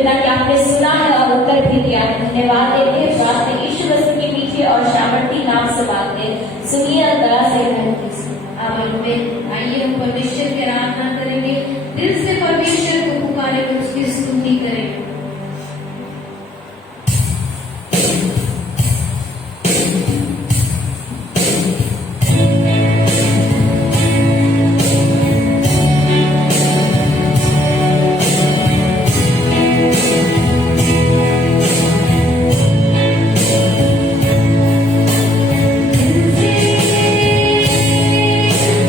पिता कि आपने सुना है और उत्तर भी दिया है। धन्यवाद देते हैं प्रार्थना यीशु मसीह के मीठे और शामर्थी नाम से मांगते हैं। सुनिए अल्लाह से विनती। आमीन। आइए हम परमेश्वर की आराधना करेंगे, दिल से परमेश्वर को पुकारेंगे, उसकी स्तुति करेंगे।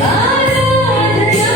आराधना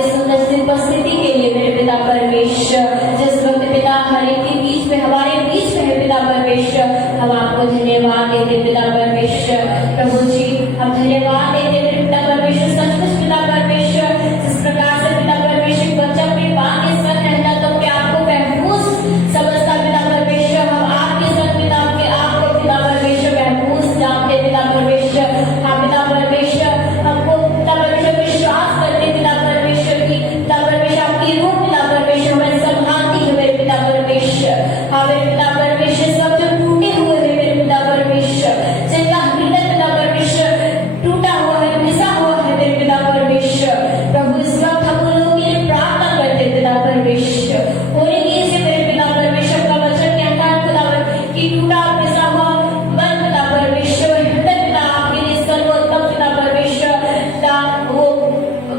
आपके सुंदर सी उपस्थिति के लिए मेरे पिता परमेश्वर। जिस वक्त पिता हर एक के बीच में हमारे बीच में है पिता परमेश्वर, हम आपको धन्यवाद देते पिता परमेश्वर। प्रभु जी हम धन्यवाद देते मेरे पिता परमेश्वर, सचमुच पिता परमेश्वर जिस प्रकार से पिता परमेश्वर बच्चा अपनी मां के संग रहता तो अपने आप को महफूज समझता पिता परमेश्वर, हम आपके संग पिता आपके आपको पिता परमेश्वर महफूज जानते पिता परमेश्वर। हाँ पिता परमेश्वर हमको पिता परमेश्वर विश्वास करते पिता परमेश्वर की पिता परमेश्वर आपकी रूह पिता परमेश्वर हमें संभालती है मेरे पिता परमेश्वर। हाँ मेरे पिता परमेश्वर सब जो टूटे हुए हैं मेरे पिता परमेश्वर, जिनका हृदय पिता परमेश्वर टूटा हुआ है, पिसा हुआ है मेरे पिता परमेश्वर, प्रभु इस वक्त हम उन लोगों के लिए प्रार्थना करते पिता परमेश्वर। पूरे दिल से मेरे पिता परमेश्वर का वचन कहता है खुदा कि टूटा पिसा हुआ मन पिता परमेश्वर हृदय पिता आपके लिए सर्वोत्तम पिता परमेश्वर पिता वो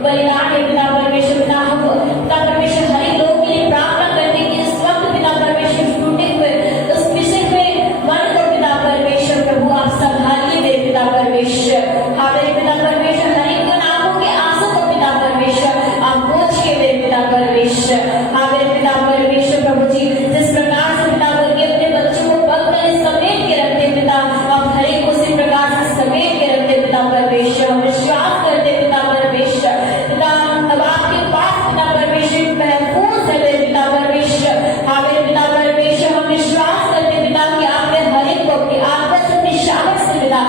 बलिदान है पिता परमेश्वर। पिता हम पिता परमेश्वर हर एक लोगों के लिए प्रार्थना करते कि इस वक्त पिता परमेश्वर टूटे हुए उस पिसे हुए मन को पिता परमेश्वर प्रभु आप संभालिए मेरे पिता परमेश्वर। हाँ मेरे पिता परमेश्वर हर एक आंखों के आंसू को पिता परमेश्वर आप पोंछ के मेरे पिता परमेश्वर। हाँ मेरे पिता परमेश्वर प्रभु जी जिस प्रकार से पिता बोल अपने बच्चों को पग तले समेट के रखते पिता, आप हर एक को उसी प्रकार से समेट के रखते पिता परमेश्वर। हम विश्वास करते पिता परमेश्वर पिता अब आपके पास पिता परमेश्वर महफूज है मेरे पिता परमेश्वर। हाँ मेरे पिता परमेश्वर हम विश्वास करते पिता कि आपने हर एक को अपनी आत्मा से अपनी शामत से पिता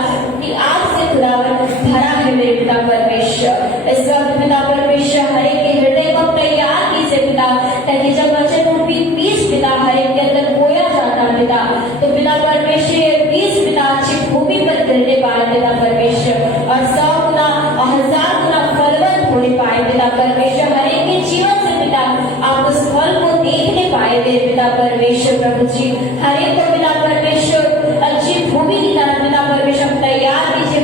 कि आग से खुदावन भरा है मेरे पिता परमेश्वर। इस वक्त पिता परमेश्वर हर एक के हृदय को तैयार कीजिए पिता, ताकि जब वचन रूपी बीज पिता हर एक के अंदर बोया जाता पिता तो पिता परमेश्वर बीज पिता अच्छी भूमि पर गिरने पाए पिता परमेश्वर और 100 गुना और 1000 गुना फलवंत होने पाए पिता परमेश्वर। हर एक के जीवन से पिता आप उस फल को देखने पाए मेरे पिता परमेश्वर प्रभु जी। हर एक को पिता परमेश्वर अच्छी भूमि की तरह पिता परमेश्वर तैयार कीजिए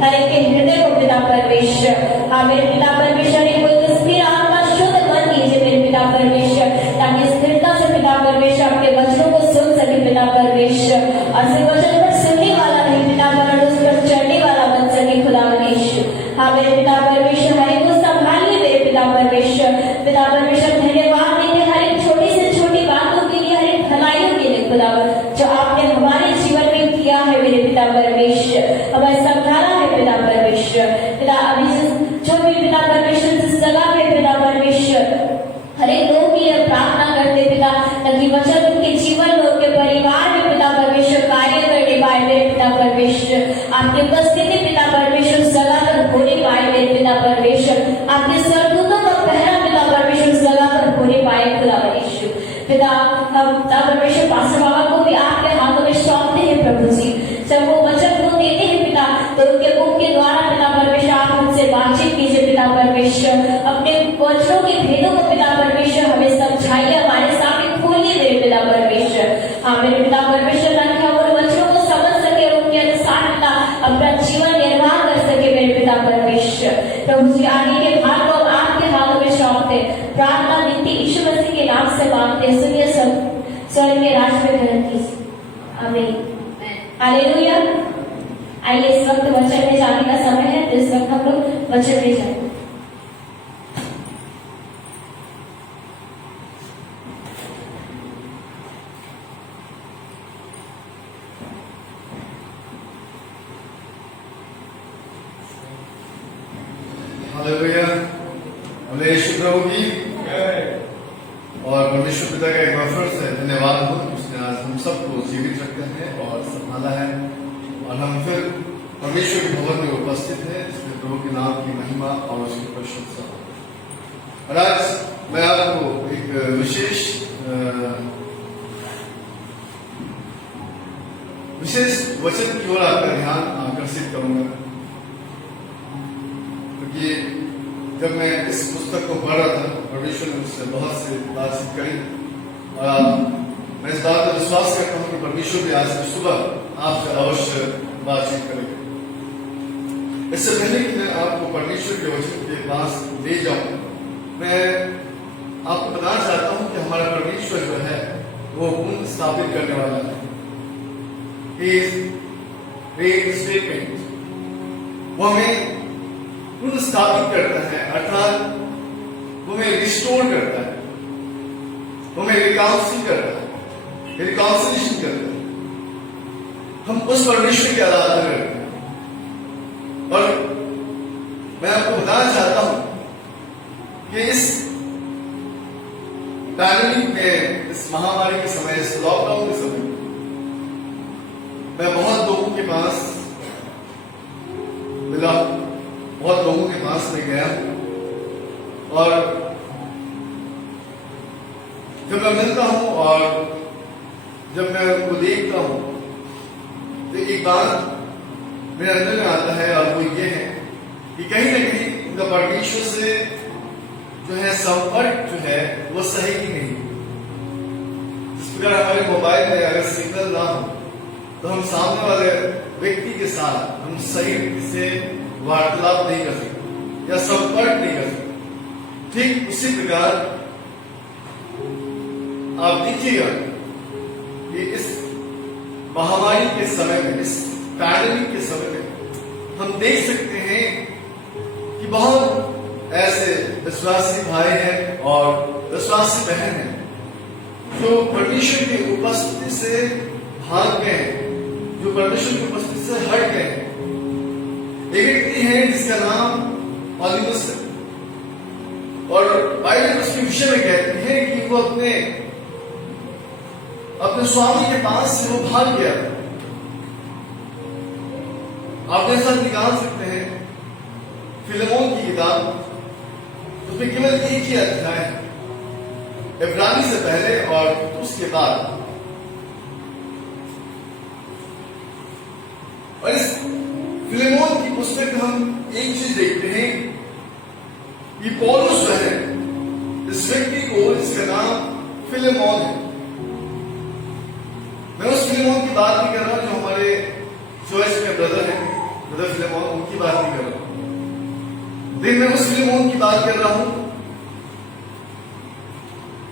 हर एक के हृदय को पिता परमेश्वर। हाँ मेरे पिता परमेश्वर एक कोई स्थिर आत्मा शुद्ध मन कीजिए मेरे पिता परमेश्वर, ताकि स्थिरता से पिता परमेश्वर आपके वचनों को सुन सके पिता परमेश्वर और सिर्फ वचन पर सुनने वाला नहीं पिता पर उस पर चढ़ने वाला बन सके खुदा परमेश्वर। हाँ मेरे पिता परमेश्वर हर एक को संभालिए मेरे पिता परमेश्वर। पिता परमेश्वर धन्यवाद देते हर एक छोटी से छोटी बातों के लिए, हर एक भलाइयों के लिए खुदा जो आपने हमारे जीवन में किया है मेरे पिता परमेश्वर, हमें समझाना है पिता परमेश्वर। पिता अभी जो भी पिता परमेश्वर जिस जगह पे पिता परमेश्वर हर एक लोग की प्रार्थना करते पिता, ताकि वचन उनके जीवन में उनके परिवार में पिता परमेश्वर कार्य करने पाए मेरे पिता परमेश्वर। आपकी उपस्थिति पिता परमेश्वर उस जगह पर होने पाए मेरे पिता परमेश्वर, आपके स्वर्गदूतों का पहरा पिता परमेश्वर उस जगह पर होने पाए खुदा परमेश्वर। पिता हम पिता परमेश्वर पास्टर बाबा को भी आपके हाथों में सौंपते हैं प्रभु जी। जब वो वचन को देते हैं पिता तो उनके मुख के द्वारा पिता परमेश्वर आप उनसे बातचीत कीजिए पिता परमेश्वर, अपने वचनों के भेदों को पिता परमेश्वर हमें समझाइए, हमारे सामने खोलिए मेरे पिता परमेश्वर। हाँ मेरे पिता परमेश्वर ताकि हम उन वचनों को समझ सके और उनके अनुसार पिता अपना जीवन निर्वाह कर सके मेरे पिता परमेश्वर। प्रभु जी आगे के भाग को आपके हाथों में सौंपते, प्रार्थना नीति यीशु मसीह के नाम से मांगते, सुनिए स्वर्ग के राज में ग्रहण कीजिए। आमीन हालेलुया। आइए इस वक्त वचन में जाने का समय है, तो इस वक्त हम लोग वचन में जाएंगे। हालेलुया। हमने यीशु प्रभु की और परमेश्वर पिता का एक बार फिर से धन्यवाद हो, उसने आज हम सबको जीवित रखते हैं और संभाला है और हम फिर परमेश्वर के भवन में उपस्थित हैं, जिसमें प्रभु के नाम की महिमा और उसकी प्रशंसा हो। और आज मैं आपको एक विशेष वचन की ओर आपका ध्यान आकर्षित करूंगा, क्योंकि जब मैं इस पुस्तक को पढ़ रहा था परमेश्वर ने मुझसे बहुत से बातचीत करी और मैं इस बात पर विश्वास करता हूँ कि परमेश्वर भी आज सुबह आपसे अवश्य बातचीत करेगा। इससे पहले कि मैं आपको परमेश्वर के वचन के पास ले जाऊं, मैं आपको बताना चाहता हूं कि हमारा परमेश्वर जो है वो पुनः स्थापित करने वाला है। स्टेटमेंट वो हमें पुनः स्थापित करता है, अर्थात वो हमें रिस्टोर करता है, वो हमें रिकाउंसिल करता है, रिकाउंसिलेशन करता है। हम उस परमेश्वर की आराधना करते हैं। और मैं आपको बताना चाहता हूं कि इस पैंडेमिक में, इस महामारी के समय, इस लॉकडाउन के समय, मैं बहुत लोगों के पास मिला, बहुत लोगों के पास में गया, और जब मैं मिलता हूं और जब मैं उनको देखता हूं तो एक बात मेरे अंदर में आता है, और वो ये है कि कहीं ना कहीं उनका परमेश्वर से जो है संपर्क जो है वो सही ही नहीं। जिस प्रकार हमारे मोबाइल में अगर सिग्नल ना हो तो हम सामने वाले व्यक्ति के साथ हम सही से वार्तालाप नहीं कर सकते या संपर्क नहीं कर सकते। ठीक उसी प्रकार आप देखिएगा कि इस महामारी के समय में, इस पैंडेमिक के समय में हम देख सकते हैं कि बहुत ऐसे विश्वासी भाई हैं और विश्वासी बहन हैं जो परमेश्वर की उपस्थिति से भाग गए हैं, जो परमेश्वर की उपस्थिति से हट गए हैं। एक व्यक्ति है जिसका नाम ओनेसिमस है, और बाइबल उसके विषय में कहती है कि वो अपने स्वामी के पास से वो भाग गया। आप ऐसा निकाल सकते हैं फिलेमोन की किताब, उसमें केवल एक ही अध्याय है, इब्रानी से पहले और उसके बाद। और इस फिलेमोन की पुस्तक में हम एक चीज देखते हैं कि पौलुस जो है, इस व्यक्ति को, इसका नाम फिलेमोन है। मैं उस फिलेमोन की बात नहीं कर रहा जो हमारे चॉइस में ब्रदर है, ब्रदर फिलेमोन, उनकी बात नहीं कर रहा, लेकिन मैं उस फिलेमोन की बात कर रहा हूं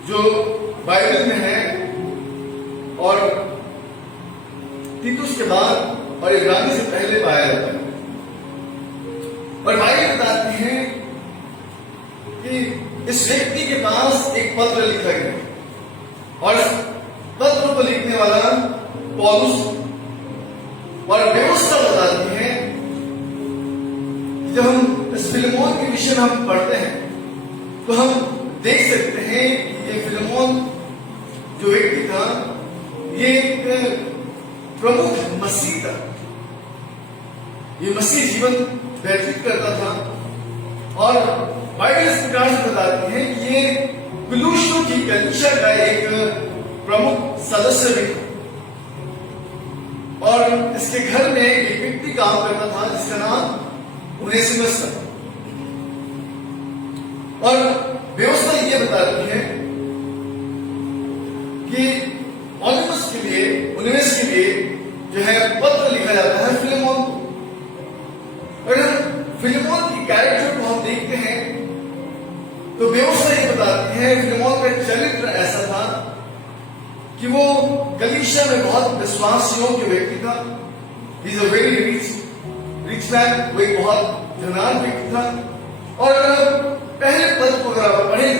जो बाइबल में है और तीतुस के बाद और इब्रानी से पहले पाया जाता है। और बाइबल बताती है कि इस व्यक्ति के पास एक पत्र लिखा गया, और पत्र को लिखने वाला पौलुस, और व्यवस्था बताती है जब हम इस फिलेमोन के विषय में हम पढ़ते हैं तो हम देख सकते हैं कि ये फिलेमोन जो व्यक्ति था, ये एक प्रमुख मसीह था। ये मसीह जीवन व्यतीत करता था, और बाइबल इस प्रकार से बताती है कि ये कुलूसियों की कलीसिया का एक प्रमुख सदस्य भी था। और इसके घर में एक व्यक्ति काम करता था जिसका नाम ओनेसिमस था। और व्यवस्था ये बताती है कि ओनेसिमस के लिए जो है पत्र लिखा जाता है फिलेमोन को। और फिलेमोन की कैरेक्टर को हम देखते हैं तो व्यवस्था ये बताती है फिलेमोन का चरित्र ऐसा था कि वो कलीसिया में बहुत विश्वासयोग्य व्यक्ति था। He is a very rich man, वो एक बहुत धनवान व्यक्ति था। और पहले पद को अगर आप पढ़ें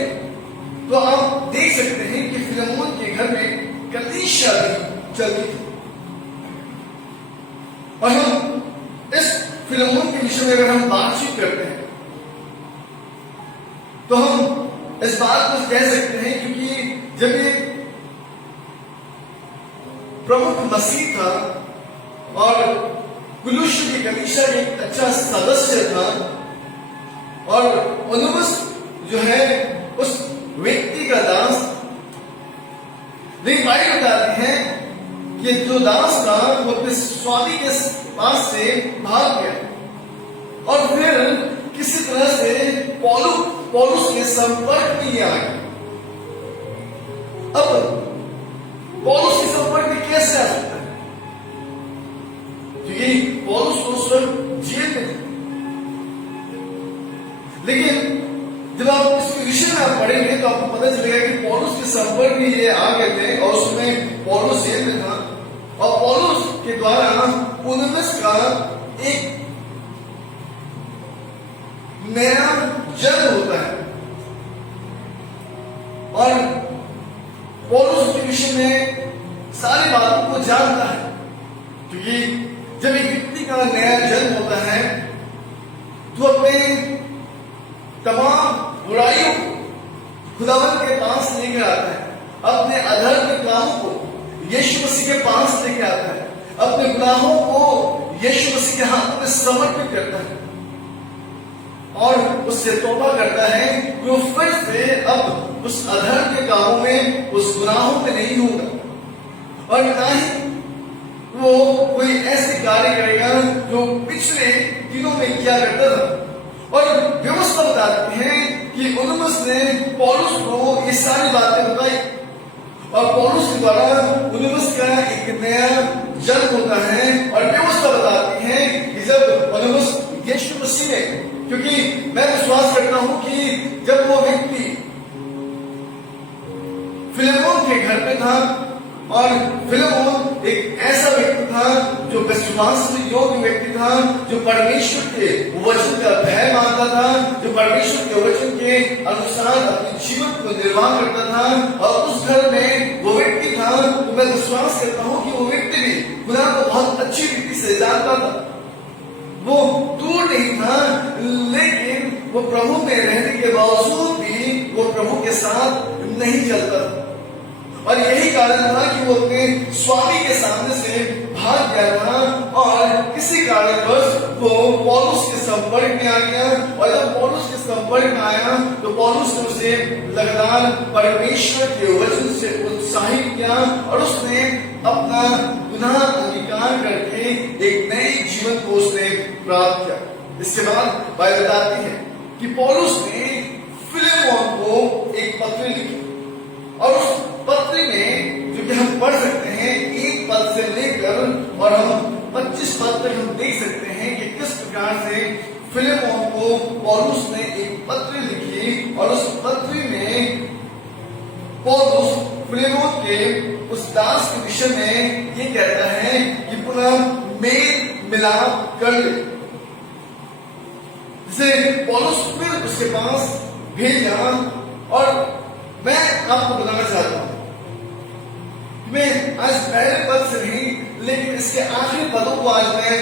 तो आप देख सकते हैं कि फिलेमोन के घर में कलीसिया भी चलती थी। और हम इस फिलेमोन के विषय में अगर हम बातचीत करते हैं तो हम इस बात को कह सकते हैं क्योंकि जब ये प्रमुख मसीह था और कुलुष्य की कलीसिया एक अच्छा सदस्य था, और ओनेसिमस जो है उस व्यक्ति का दास। लेकिन बाइबल बताती है कि जो दास था वो अपने स्वामी के पास से भाग गया, और फिर किसी तरह से पौलुस के संपर्क में आ गया। अब पौलुस के संपर्क में कैसे आ सकता है? क्योंकि पौलुस उस वक्त जेल में थे। लेकिन जब आप इसके विषय में आप पढ़ेंगे तो आपको पता चलेगा कि पौलुस के संपर्क में ये आ गए थे, और उसमें पौलुस जेल में था, और पौलुस के द्वारा ओनेसिमस का एक नया जन्म होता है। विषय में सारी बातों को जानता है, क्योंकि जब एक व्यक्ति का नया जन्म होता है तो अपने तमाम बुराइयों को खुदावन के पास लेकर आता है, अपने अधर्म के कामों को यीशु मसीह के पास लेकर आता है, अपने गुनाहों को यीशु मसीह के हाथों में समर्पित करता है और उससे तौबा करता है कि वो फिर से अब उस अधर्म के कामों में, उस गुनाहों में नहीं होगा और ना ही वो कोई ऐसे कार्य करेगा जो पिछले दिनों में किया करता था। और व्यवस्था बताती है कि उनुमस ने पौलुस को ये सारी बातें बताई और पौलुस के द्वारा उनुमस का एक नया जन्म होता है। और व्यवस्था बताती है कि जब उनुमस यीशु मसीह में, क्योंकि मैं विश्वास करता हूं कि जब वो व्यक्ति फिलेमोन के घर में था और फिलेमोन एक ऐसा व्यक्ति था जो विश्वास योग्य व्यक्ति था, जो परमेश्वर के वचन का भय मानता था, जो परमेश्वर के वचन के अनुसार अपने जीवन को निर्वाह करता था और उस घर में वो व्यक्ति था, तो मैं विश्वास करता हूं कि वो व्यक्ति भी खुदा को बहुत अच्छी रीति से जानता था। वो दूर नहीं था, लेकिन वो प्रभु में रहने के बावजूद भी वो प्रभु के साथ नहीं चलता था और यही कारण था कि वो अपने स्वामी के सामने से भाग गया था और किसी कारणवश वो पौलुस के संपर्क में आ गया। और जब पौलुस के संपर्क में आया तो पौलुस ने उसे लगातार परमेश्वर के वचन से उत्साहित किया और उसने अपना गुनाह अंगीकार करके एक नए जीवन को उसने प्राप्त किया। इसके बाद बाइबल बताती है कि पौलुस ने फिलेमोन को एक पत्र लिखी और उस पत्र में जो कि हम पढ़ सकते हैं 1 पद से लेकर और हम 25 पद तक हम देख सकते हैं कि किस प्रकार से फिलेमोन को पौलुस ने एक पत्र लिखी और उस पत्र में पौलुस फिलेमोन के उस दास के विषय में ये कहता है कि पुनः मेल मिलाप कर ले। जिसे पौलुस फिर उसके पास भेजा और मैं आपको बताना चाहता हूं, मैं आज पहले पद से नहीं लेकिन इसके आखिरी पदों को आज मैं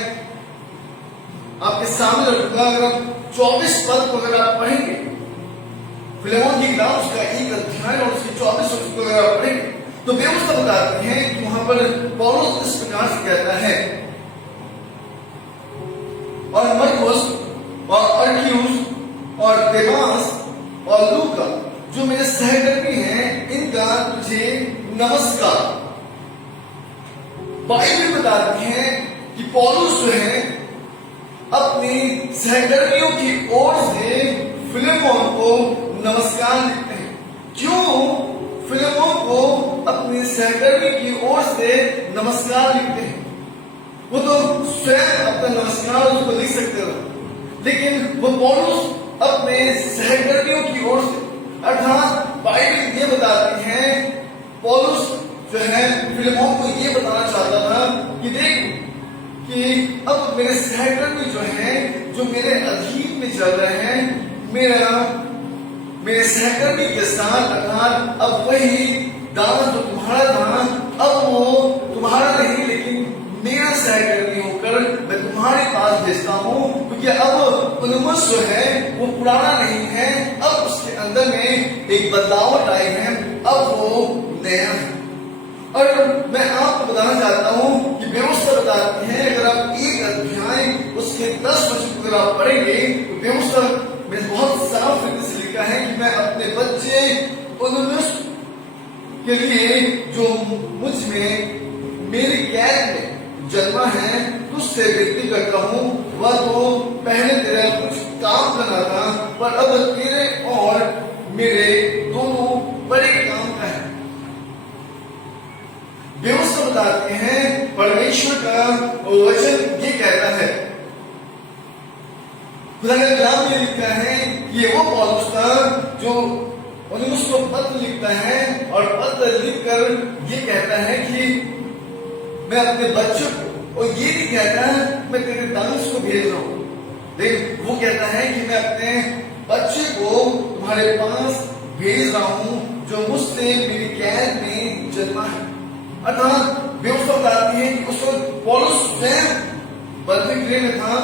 आपके सामने रखूंगा। अगर 24 पद को अगर आप पढ़ेंगे, फिलेमोन की किताब उसका 1 अध्याय और उसके 24 पद को अगर आप पढ़ेंगे तो व्यवस्था बताती है कि वहां पर पौलुस इस प्रकार से कहता है, और मरकुस और अर्कियुस और देमास और लूका जो मेरे सहकर्मी हैं, इनका तुझे नमस्कार। बाइबल बताती है कि पौलुस जो है अपने सहकर्मियों की ओर से फिलेमोन को नमस्कार लिखते हैं। क्यों फिलेमोन को अपने सहकर्मी की ओर से नमस्कार लिखते हैं? वो तो स्वयं अपना नमस्कार उसको लिख सकते हो, लेकिन वो पौलुस अपने सहकर्मियों की ओर से, अर्थात बाइबल ये बताती है, पौलुस जो है फिलेमोन को ये बताना चाहता था कि देख कि अब मेरे सहकर्मी जो हैं, जो मेरे अधीन में चल रहे हैं, मेरे सहकर्मी के साथ, अर्थात अब वही दास जो तुम्हारा था अब वो तुम्हारा नहीं लेकिन मेरा सहकर्मी होकर मैं तुम्हारे पास भेजता हूं, क्योंकि अब उनुमस जो है वो पुराना नहीं है, अब उसके अंदर में एक बदलावट आई है, अब वो नया है। और मैं आपको बताना चाहता हूं कि व्यवस्था बताती है, अगर आप 1 अध्याय उसके 10 वचन अगर आप पढ़ेंगे तो व्यवस्था में बहुत साफ रीति से लिखा है कि मैं अपने बच्चे उनुमस के लिए जो मुझ में मेरी कैद में जन्मा है तुझसे विनती करता हूं, वह तो पहले तेरा कुछ काम करना था पर अब तेरे और मेरे दोनों बड़े काम का है। व्यवस्था बताते हैं, परमेश्वर का वचन ये कहता है, खुदा का कलाम ये लिखता है कि ये वो पौलुस था जो उनुमस को पत्र लिखता है और पत्र लिखकर ये कहता है कि मैं अपने बच्चों को, और ये नहीं कहता मैं तेरे दास को भेज रहा हूं, लेकिन वो कहता है कि मैं अपने बच्चे को तुम्हारे पास भेज रहा हूं जो मुझसे मेरी कैद में जन्मा अर्थात व्यवस्था बताती है कि उस वक्त पौलुस स्वयं बदले गृह में था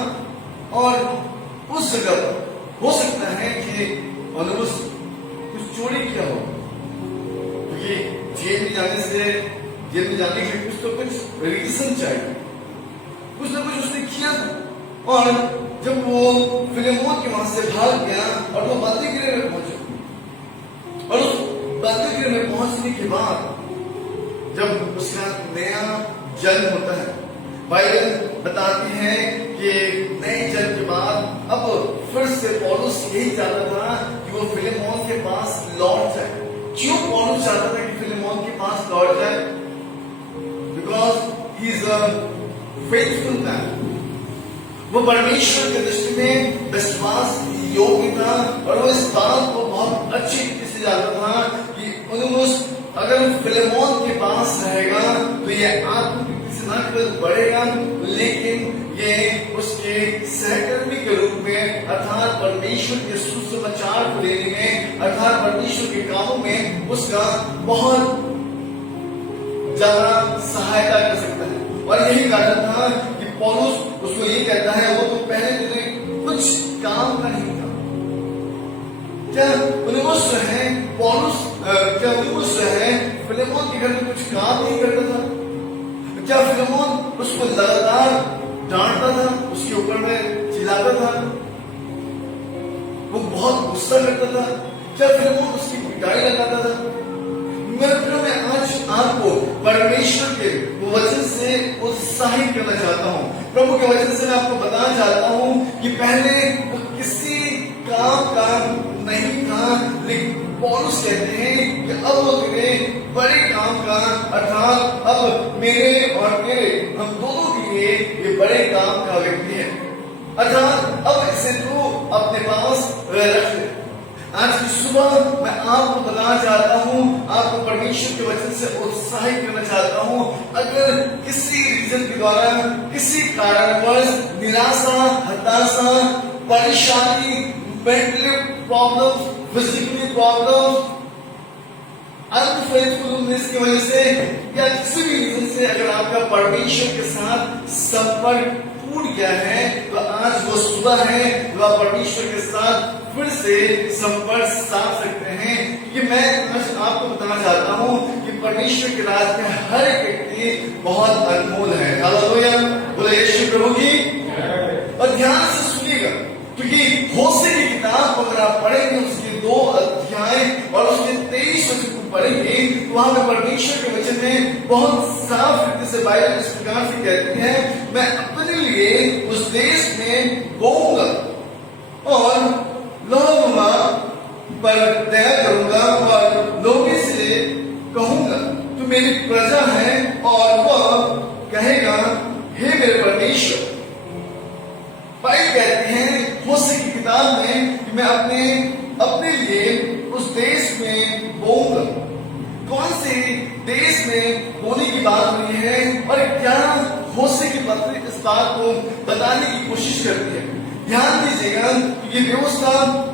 और उस जगह पर हो सकता है कि पौलुस कुछ चोरी किया हो, क्योंकि जेल में जाने के लिए कुछ तो कुछ रीजन चाहिए, कुछ ना कुछ उसने किया था। और जब वो फिलेमोन के वहां से भाग गया और वो बदले गृह में पहुंचा, और उस बदले गृह में पहुंचने के बाद जब उसका नया जन्म होता है, बाइबल बताती है कि नए जन्म के बाद अब फिर से पौलुस यही चाहता था कि वो फिलेमोन के पास लौट जाए। क्यों पौलुस चाहता था कि फिलेमोन के पास लौट जाए? Because he is a faithful man. वो परमेश्वर के दृष्टि में विश्वास योग्य था और वो इस बात को बहुत अच्छी तरीके से जानता था कि उनुमुस अगर फिलेमोन के पास रहेगा तो ये आत्मिक से न केवल बढ़ेगा, लेकिन ये उसके सहकर्मी के रूप में, अर्थात परमेश्वर के सुसमाचार को लेने में, अर्थात परमेश्वर के कामों में उसका बहुत ज्यादा सहायता कर सकता है। और यही कारण था कि पौलुस उसको ये कहता है, वो तो पहले दिन कुछ काम का नहीं था। क्या उनुमुस है पौलुस, क्या उनुमुस है फिलेमोन के घर में कुछ काम नहीं करता था? क्या फिलेमोन उसको लगातार डांटता था, उसके ऊपर में चिल्लाता था, वो बहुत गुस्सा करता था? क्या फिलेमोन उसकी पिटाई लगाता था? मैं आज आपको परमेश्वर के वचन से उत्साहित करना चाहता हूँ। प्रभु के वचन से मैं आपको बताना चाहता हूँ कि पहले वो किसी काम का नहीं था, लेकिन पौलुस कहते हैं कि अब वो तेरे बड़े काम का, अर्थात अब मेरे और तेरे, हम दोनों के लिए ये बड़े काम का व्यक्ति है। अर्थात अब इसे तू अपने पास रख ले। आज की सुबह मैं आपको बताना चाहता हूँ, आपको परमेश्वर के वचन से उत्साहित करना चाहता हूँ। अगर किसी रीजन के द्वारा, किसी कारणवश निराशा, हताशा, परेशानी, mentally problems, physically problems, unfaithfulness की वजह से या किसी भी रीजन से अगर आपका परमेश्वर के साथ संपर्क टूट गया है, तो आज वो सुबह है जो आप परमेश्वर के साथ फिर से संपर्क साध सकते हैं। क्योंकि मैं आज आपको बताना चाहता हूँ कि परमेश्वर के राज में हर एक व्यक्ति बहुत अनमोल है। हालेलुया, बोले यीशु प्रभु की। और ध्यान से सुनिएगा, क्योंकि होशे की किताब अगर आप पढ़ेंगे, उसके 2 अध्याय और उसके 23 वचन को पढ़ेंगे, तो वहां पे परमेश्वर के वचन में बहुत साफ रीति से बाइबल इस प्रकार से कहती है, मैं अपने लिए उस देश में बोऊंगा और लोगों पर दया करूंगा और लोगों से कहूंगा तो मेरी प्रजा है, और वह कहेगा हे मेरे परमेश्वर। बाइबल कहती है होशे की किताब में कि मैं अपने लिए उस देश में बोऊंगा। कौन से देश में बोने की बात हुई है और क्या होशे की पत्री इस बात को बताने की कोशिश करती है? ध्यान दीजिएगा, क्योंकि व्यवस्था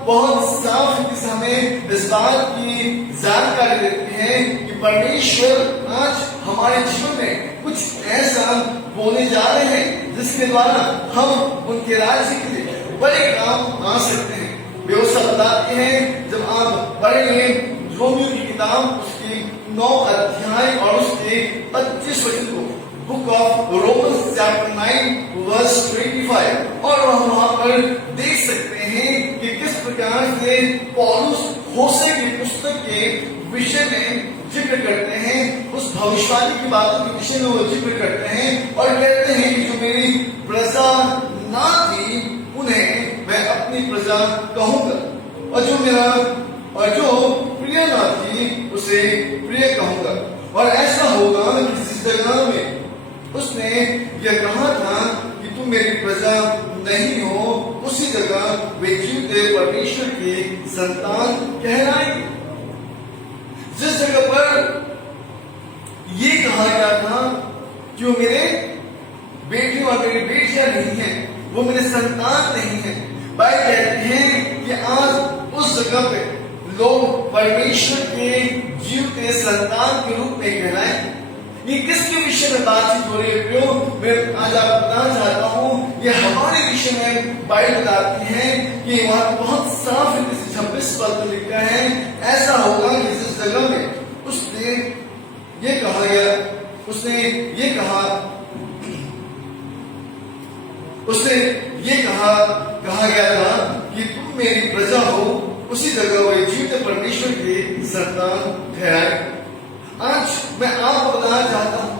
बहुत साफ रीति से हमें इस बात की जानकारी देती है कि परमेश्वर आज हमारे जीवन में कुछ ऐसा बोलने जा रहे हैं जिसके द्वारा हम उनके राज्य के लिए बड़े काम आ सकते हैं। व्यवस्था बताती है, जब आप पढ़ेंगे रोमियो की किताब उसकी 9 अध्याय और उसके 25 वचन को, book of Romans chapter 9 verse 25, और वहां पर देख सकते हैं कि किस प्रकार से पौलुस होशे की पुस्तक के विषय में जिक्र करते हैं, उस भविष्यवाणी की बातों के विषय में वो जिक्र करते हैं और कहते हैं कि जो मेरी प्रजा ना थी उन्हें मैं अपनी प्रजा कहूंगा, और जो प्रिय ना थी उसे प्रिय कहूंगा। और ऐसा होगा कि जिस जगह में उसने यह कहा था कि तुम मेरी प्रजा नहीं हो, उसी जगह वे जीवते परमेश्वर की संतान कहलाएंगे। जिस जगह पर ये कहा गया था कि वो मेरे बेटी और मेरी बेटियां नहीं है, वो मेरे संतान नहीं है, बाइबल कहती है कि आज उस जगह पे लोग परमेश्वर के जीवते संतान के रूप में कहलाएंगे। ये किसके विषय में बातचीत हो रही है प्रियो? मैं आज आपको बताना चाहता हूँ, ये हमारे विषय में बाइबल बताती है कि वहां बहुत साफ रीति से 26 पद में लिखा है, ऐसा होगा कि जिस जगह में उसने ये कहा गया, उसने ये कहा गया था कि तुम मेरी प्रजा हो, उसी जगह वह जीवित परमेश्वर के संतान ठहराए। आज मैं आपको बताना चाहता हूं,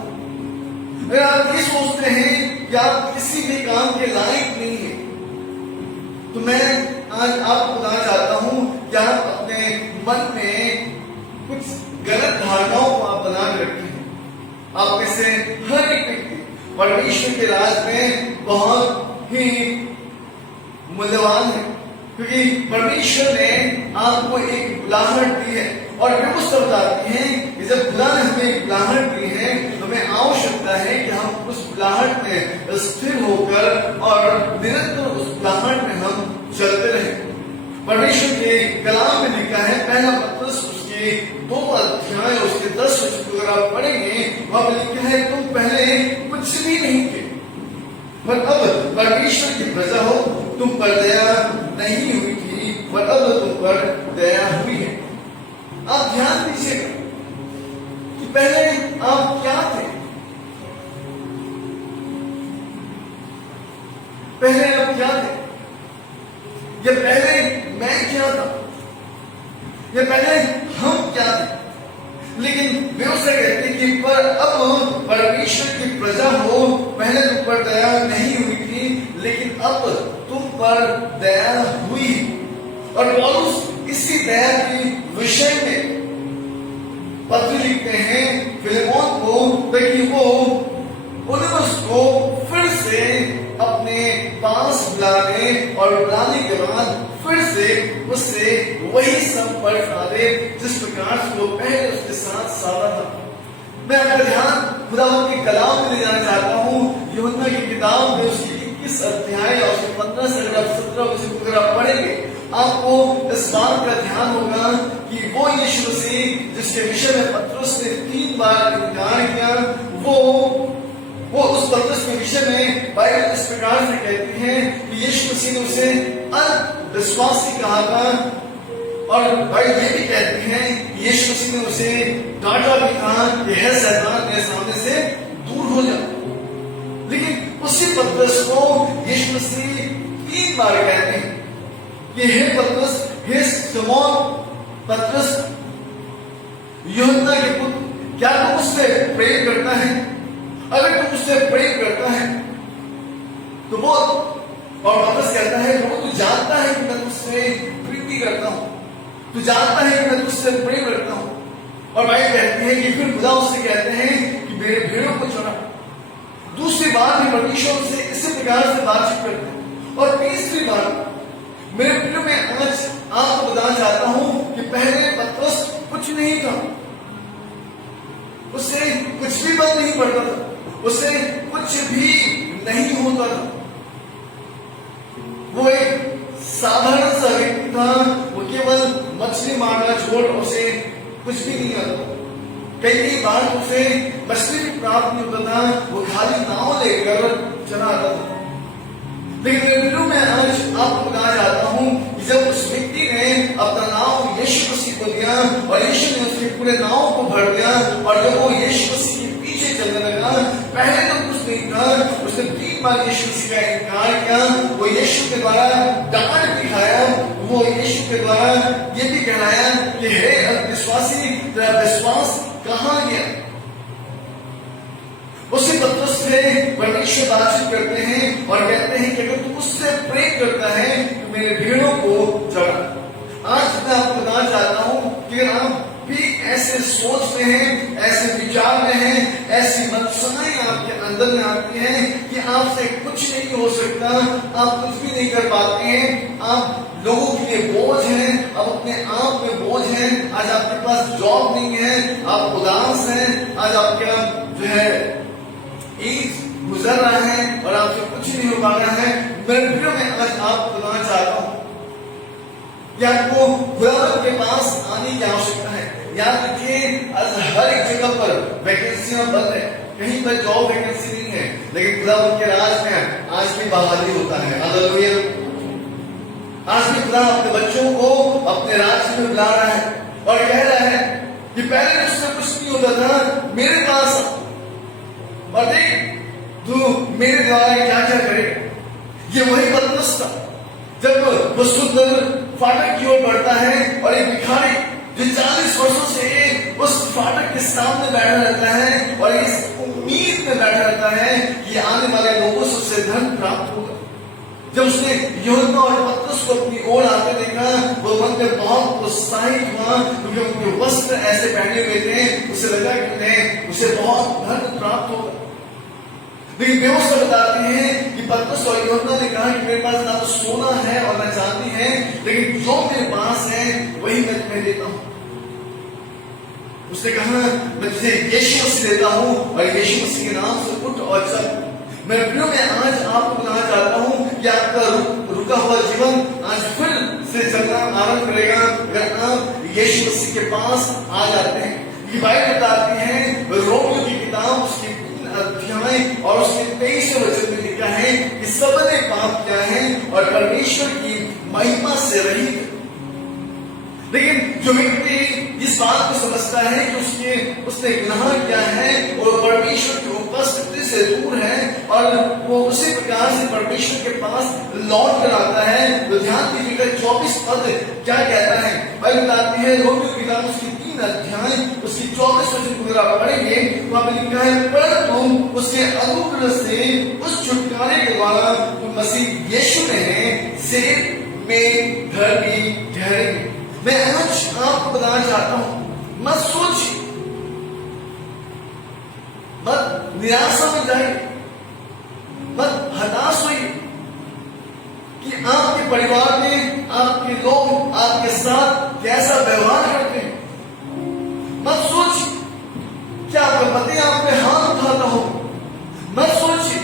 अगर आप ये सोचते हैं कि आप किसी भी काम के लायक नहीं है, तो मैं आज आपको बताना चाहता हूं कि आप अपने मन में कुछ गलत धारणाओं को आप बना के रखे हैं। आप में से हर एक व्यक्ति परमेश्वर के राज में बहुत ही मूल्यवान है, क्योंकि परमेश्वर ने आपको एक बुलाहट दी है। और व्यवस्था बताती है कि जब खुदा ने हमें एक बुलाहट दी है तो हमें आवश्यकता है कि हम उस बुलाहट में स्थिर होकर और निरंतर उस बुलाहट में हम चलते रहें। परमेश्वर के कलाम में लिखा है, पहला पत्रस उसके 2 अध्याय उसके 10 वचन को अगर आप पढ़ेंगे, वहां पर लिखा है तुम पहले कुछ भी नहीं थे, पर अब परमेश्वर की प्रजा हो, तुम पर दया नहीं हुई थी, पर अब तुम पर दया हुई है। आप ध्यान दीजिएगा कि पहले आप क्या थे, पहले आप क्या थे, या पहले मैं क्या था, या पहले हम क्या थे। लेकिन वे उसे कहते कि पर अब परमेश्वर की प्रजा हो, पहले तुम पर दया नहीं हुई थी, लेकिन अब तुम पर दया हुई। और पौलुस इसी दया के विषय में पत्र लिखते हैं फिलेमोन को, ताकि वो उसको फिर से अपने पास बुलाने और बुलाने के बाद फिर से उससे वही संपर्क डाले जिस प्रकार से वो पहले उसके साथ साधा था। मैं अपना ध्यान खुदा के कलाम में ले जाना चाहता हूँ। यूहन्ना की किताब में उसकी 21 अध्याय और उसके 15 से 17 अगर आप पढ़ेंगे, आपको इस बात का ध्यान होगा कि वो यीशु मसीह जिसके विषय में पत्रस ने 3 बार इनकार किया, वो उस पत्रस के विषय में बाइबल इस प्रकार से कहती है कि यीशु मसीह ने उसे अविश्वासी कहा था। और बाइबल ये भी कहती है कि यीशु मसीह ने उसे डांटा भी था कि हे शैतान, मेरे सामने से दूर हो जा। लेकिन उसी पत्रस को यीशु मसीह 3 बार कहते हैं कि हे पत्रस, हे शमौन पत्रस, यूहन्ना के पुत्र, क्या तू मुझसे प्रेम करता है? अगर तू मुझसे प्रेम करता है तो वो, और पत्रस कहता है प्रभु तू जानता है कि मैं तुझसे प्रीति करता हूं, तू जानता है कि मैं तुझसे प्रेम करता हूं। और बाइबल कहती है कि फिर खुदा उससे कहते हैं कि मेरे भेड़ों को चुरा। दूसरी बार भी परमेश्वर से इसी प्रकार से बातचीत करते हैं। और तीसरी बार मेरे प्रियो में आज आपको बताना चाहता हूं कि पहले पत्रस कुछ नहीं था, उससे कुछ भी बात नहीं पड़ता था, उससे कुछ भी नहीं होता था। वो एक साधारण सा व्यक्ति था, वो केवल मछली मारना छोड़ उसे कुछ भी नहीं आता। कई बार उसे मछली भी प्राप्त नहीं होता था, वो खाली नाव लेकर चला आता था। लेकिन मैं आज आपको बताना चाहता हूं कि जब उस व्यक्ति ने अपना नाम यीशु मसीह को दिया और यीशु ने उसके पूरे नाव को भर दिया, और जब वो यीशु मसीह के पीछे चलने लगा, पहले तो कुछ नहीं था, उसने 3 बार यीशु मसीह का इनकार किया। वो यीशु के द्वारा डांट भी खाया, वो यीशु के द्वारा ये भी कहलाया कि हे अविश्वासी, तेरा विश्वास कहां गया? उसी पत्रस से परमेश्वर बातचीत करते हैं और कहते हैं कि अगर तू मुझसे प्रेम करता है तो मेरे भेड़ों को चढ़ा। आज मैं आपको बताना चाहता हूं कि अगर आप भी ऐसे सोच में हैं, ऐसे विचार में हैं, ऐसी मनसाएं आपके अंदर में आती हैं कि आपसे कुछ नहीं हो सकता, आप कुछ भी नहीं कर पाते हैं, आप लोगों के लिए बोझ हैं, आप अपने आप में बोझ हैं, आज आपके पास जॉब नहीं है, आप उदास हैं, आज आपका जो है ईद गुजर रहा है और आपसे कुछ नहीं हो पा रहा है। मेरे प्रियो में आज आपको बताना चाहता हूं कि आपको खुदा के पास आने की आवश्यकता है। याद रखिए हर एक जगह पर वैकेंसियां बंद है, कहीं पर जॉब वैकेंसी नहीं है, लेकिन खुदा उनके राज में आज भी बहाली होता है। हालेलुया। आज भी खुदा अपने बच्चों को अपने राज्य में बुला रहा है और कह रहा है कि पहले उससे कुछ नहीं होता था, मेरे पास और देख तू मेरे द्वारा क्या क्या करेगा। ये वही पतरस था जब वो सुंदर फाटक की ओर बढ़ता है और एक भिखारी जो 40 वर्षों से उस फाटक के सामने बैठा रहता है और इस उम्मीद में बैठा रहता है कि आने वाले लोगों से उसे धन प्राप्त होगा। जब उसने यूहन्ना और पतरस को अपनी ओर आते देखा, वो मन में बहुत उत्साहित हुआ, क्योंकि उनके वस्त्र ऐसे पहने हुए थे, उसे लगा कि उसे बहुत धन प्राप्त होगा। लेकिन व्यवस्था बताती है कि पतरस और यूहन्ना ने कहा कि मेरे पास ना तो सोना है और ना चांदी है, लेकिन जो मेरे पास है वही मैं तुम्हें देता हूं। उसने कहा मैं तुझे यीशु मसीह देता हूं और यीशु मसीह के नाम से उठ और चल। मैं प्रियो मैं आज आपको बताना चाहता हूं कि आपका रुका हुआ जीवन आज फिर से चलना आरंभ करेगा अगर आप यीशु मसीह के पास आ जाते हैं। ये बाइबल बताती है, रोमियो की किताब उसकी अध्याय और उसके 23वें वचन में लिखा है कि सबने पाप किया है और परमेश्वर की महिमा से रहित। लेकिन जो व्यक्ति इस बात को समझता है कि उसने गुनाह किया है और परमेश्वर की उपस्थिति से दूर है और वो उसी प्रकार से परमेश्वर के पास लौट कर आता है, तो ध्यान दीजिएगा 24 पद क्या कहता है। बाइबल बताती है रोमियो की किताब उसकी 3 अध्याय उसकी 24 वचन को अगर आप पढ़ेंगे तो वहां पे लिखा है, पर तुम उसके अनुग्रह से उस छुटकारे के द्वारा जो मसीह यीशु ने है से में धर्मी ठहरेंगे। मैं आज आपको बताना चाहता हूं, मत सोचिए, मत निराशा में जाइए, मत हताश होइए कि आपके परिवार में आपके लोग आपके साथ कैसा व्यवहार करते हैं। मत सोचिए कि आपका पति आप पे हाथ उठाता हो। मत सोचिए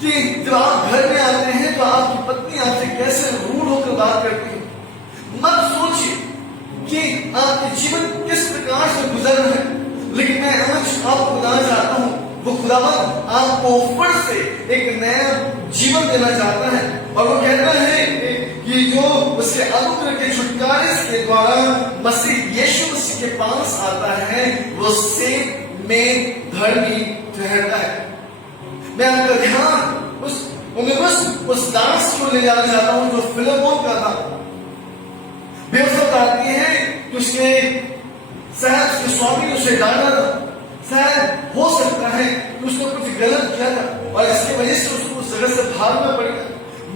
कि जब आप घर में आते हैं तो आपकी पत्नी आपसे कैसे रूड होकर बात करती है। मत सोचिए कि आपके जीवन किस प्रकार से गुजर रहा है। लेकिन मैं आज आपको बताना चाहता हूं, वो खुदावंद आपको फिर से एक नया जीवन देना चाहता है और वो कहता है कि जो उसके अनुग्रह के छुटकारे के द्वारा मसीह यीशु मसीह के पास आता है वो से में धर्मी ठहरता है। मैं आपका ध्यान उस दास को ले जाना चाहता हूं जो फिलिप्पी का था। व्यवस्था आती है कि उसके शायद उसके स्वामी ने उसे डांटा था, शायद हो सकता है कि उसने कुछ गलत किया था और इसकी वजह से उसको उस जगह से भागना पड़ेगा।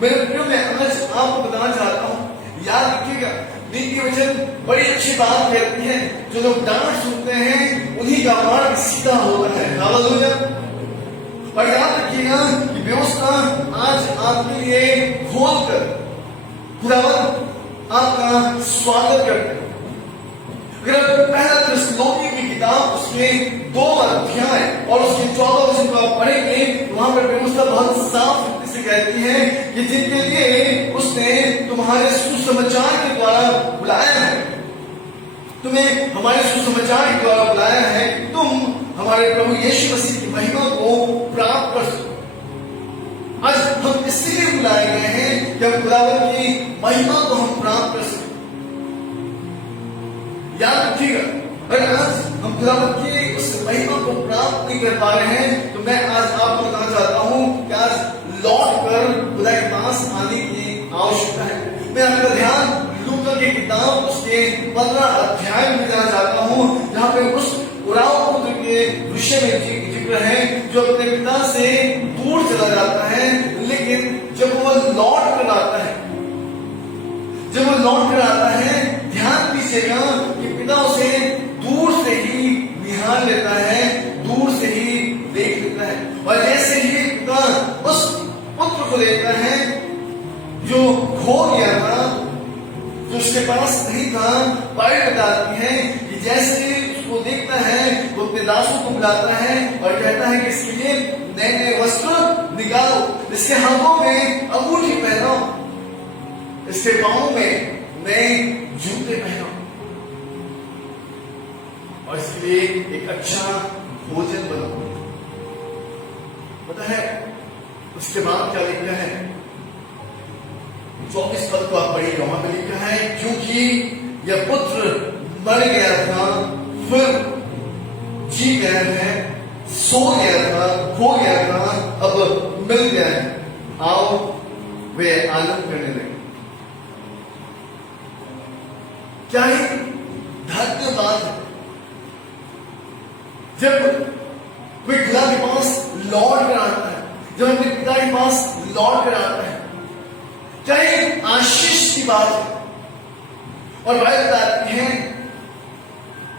मेरे प्रियो मैं आज आपको बताना चाहता हूं, याद रखिएगा दिन की वचन बड़ी अच्छी बात कहती है, जो लोग डांट सुनते हैं उन्हीं का मार्ग सीधा होता है। हालेलुया। और याद रखिएगा कि व्यवस्था आज आपके लिए खोलकर खुदावंद आपका स्वागत करते हैं। अगर पहला थिस्सलुनीके की किताब उसके 2 अध्याय और उसके 14 वचन को आप पढ़ेंगे तो वहां पर व्यवस्था बहुत साफ रीति से कहती है कि जिनके लिए उसने तुम्हारे सुसमाचार के द्वारा बुलाया है, तुम्हें हमारे सुसमाचार के द्वारा बुलाया है, तुम हमारे प्रभु यीशु मसीह की महिमा को प्राप्त कर सको। आज हम इसलिए बुलाए गए हैं कि हम खुदावंद की महिमा को हम प्राप्त कर सकें। याद रखिएगा, अगर आज हम खुदावंद की उस महिमा को प्राप्त नहीं कर पा रहे हैं तो मैं आज आपको बताना चाहता हूं कि आज लौट कर खुदा के पास आने की आवश्यकता है। मैं आपका ध्यान लूका की किताब उसके 15 अध्याय में जाना चाहता हूं, जहां पे उस उराव पुत्र के विषय में जिक्र है जो अपने पिता से दूर चला जाता है, लेकिन जब वो लौट कर आता है, ध्यान दीजिएगा कि पिता उसे दूर से ही निहार लेता है, दूर से ही देख लेता है। और जैसे ही पिता उस पुत्र को लेता है जो खो गया था, जो उसके पास नहीं था, बाइबल बताती है कि जैसे उसको देखता है वो अपने दासों को बुलाता है और कहता है कि इसके लिए नए नए वस्त्र निकालो, इसके हाथों में अंगूठी पहनाओ, इसके पांवों में नए जूते पहनाओ। और इसके लिए एक अच्छा भोजन बनाओ। पता है उसके बाद क्या लिखा है? 24 पद को आप पढ़िए, वहां पे लिखा है क्योंकि यह पुत्र मर गया था फिर जी गया है, सो गया था, खो गया था, अब मिल गया है, आओ वे आनंद करने लगे। क्या ही धन्य बात है जब कोई पिता के पास लौट कर आता है, जब अपने पिता के पास लौट कर आता है, क्या ही आशीष की बात है। और बाइबल बताती है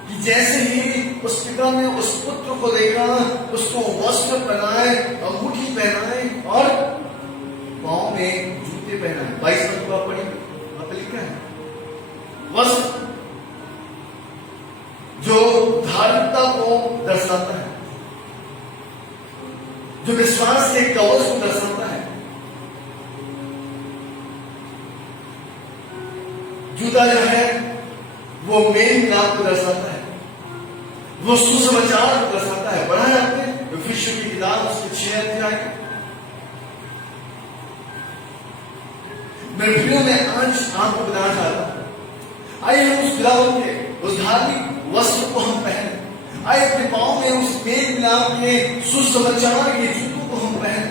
कि जैसे ही उस पिता ने उस पुत्र को देखा, उसको वस्त्र पहनाए, अंगूठी पहनाए और पांव में जूते पहनाए। 22 पद को आप पढ़िए, वहां पे लिखा है वस्त्र जो धार्मिकता को दर्शाता है, जो विश्वास के कवच को दर्शाता है। जूता जो है वो मेल मिलाप को दर्शाता है, वो सुसमाचार को दर्शाता है। पढ़ा है आपने इफिसियों की किताब उसके 6 अध्याय। मैं प्रियो में आज आपको बताना चाहता हूं, आइए हम उस खुदावंत के उस धार्मिक वस्त्र को हम पहने, आइए अपने पांव में उस मेल मिलाप के सुसमाचार के जूतों को हम पहने।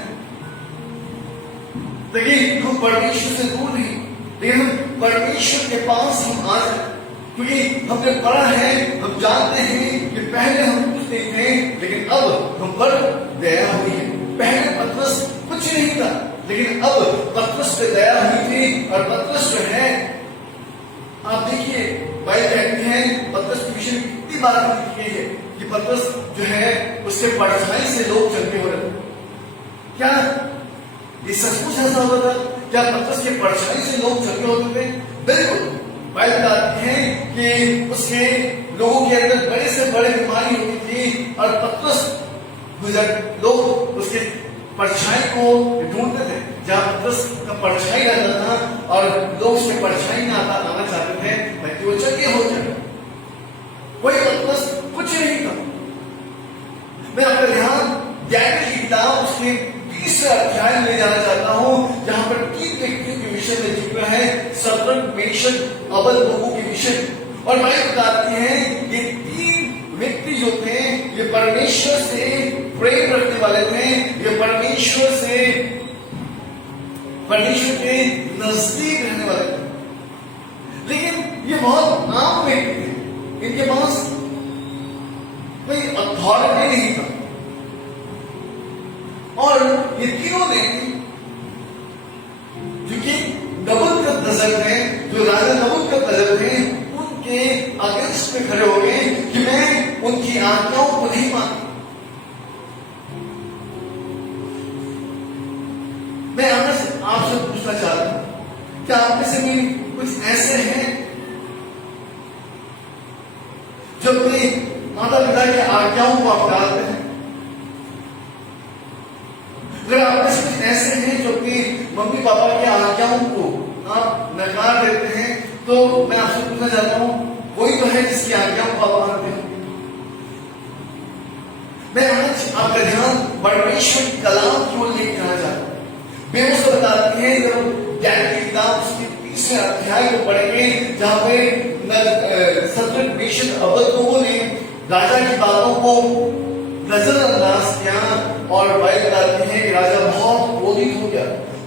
देखिए हम परमेश्वर से दूर नहीं, लेकिन हम परमेश्वर के पास हम आ जाए, क्योंकि हमने पढ़ा है, हम जानते हैं कि पहले हम कुछ नहीं थे लेकिन अब हम पर दया हुई है। पहले पतरस कुछ नहीं था लेकिन अब पतरस पे दया हुई थी। और पतरस जो है, आप देखिए बाइबल कहती है पतरस के विषय में कितनी बार लिखी गई है कि पतरस जो है उसके परछाई से लोग चलते हो रहे। क्या ये सचमुच ऐसा होता था? क्या पतरस के परछाई से लोग चलते होते थे? बिल्कुल। बाइबल बताती है कि उसके लोगों के अंदर बड़े से बड़े बीमारी होती थी और पतरस लोग उसके परछाई को ढूंढते थे। जहां पतरस का परछाई रहता था और लोग उसके परछाई में आना चाहते थे ताकि वो चंगे हो जाए। कोई पतरस कुछ नहीं था। मैं आपका ध्यान दानियेल की किताब उसके 20 अध्याय में जाना चाहता हूं, जहां पर 3 व्यक्तियों के विषय में जिक्र है, सद्रक, मेशक, अबेदनगो के विषय। और बाइबल बताती है ये 3 व्यक्ति जो थे ये परमेश्वर से प्रेम रखने वाले थे, ये परमेश्वर के नजदीक रहने वाले थे, लेकिन ये बहुत आम व्यक्ति थे, इनके पास कोई अथॉरिटी नहीं था। और ये तीनों ने जो कि नबूकदनेस्सर थे, जो राजा नबूकदनेस्सर थे, उनके अगेंस्ट में खड़े हो गए कि मैं उनकी आज्ञाओं को नहीं मानता। मैं आपसे पूछना चाहता हूं, क्या आप में से भी कुछ ऐसे हैं जो अपने माता पिता की आज्ञाओं को आप टालते हैं? अगर आप में से कुछ ऐसे हैं जो अपनी मम्मी पापा की आज्ञाओं को आप नकार देते हैं, तो मैं आपसे पूछना चाहता हूं, कोई तो है जिसकी आज्ञाओं को आप मानते हैं? मैं आज आपका ध्यान परमेश्वर की कलाम की ओर लेकर आना चाहता हूं। बेहूस बताती है जब दानियेल की किताब उसके 30वें अध्याय को पढ़ेंगे, जहां पे सद्रक, मेशक, अबेदनगो ने राजा की बातों को नजरअंदाज किया। और बाइबल बताती है कि राजा बहुत क्रोधित हो गया,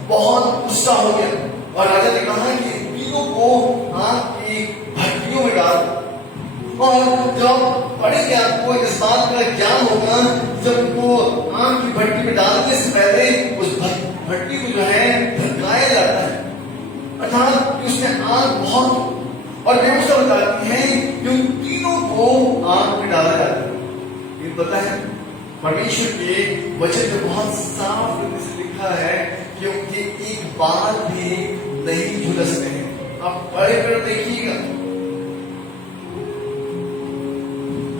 बहुत गुस्सा हो गया, और राजा ने कहा कि तीनों को आग की भट्टियों में डाल। और जब पढ़ेंगे आपको इस बात का ज्ञान होगा, जब वो आग की भट्टी में डालने से पहले उस भट्टी को जो है धधकाया जाता है, अर्थात उसमें आग बहुत। और व्यवस्था बताती है कि उन तीनों को आग में डाला जाता है। ये पता है परमेश्वर के वचन में बहुत साफ रूप से लिखा है कि उनके एक बाल भी नहीं झुलसते हैं। आप पढ़े कर देखिएगा,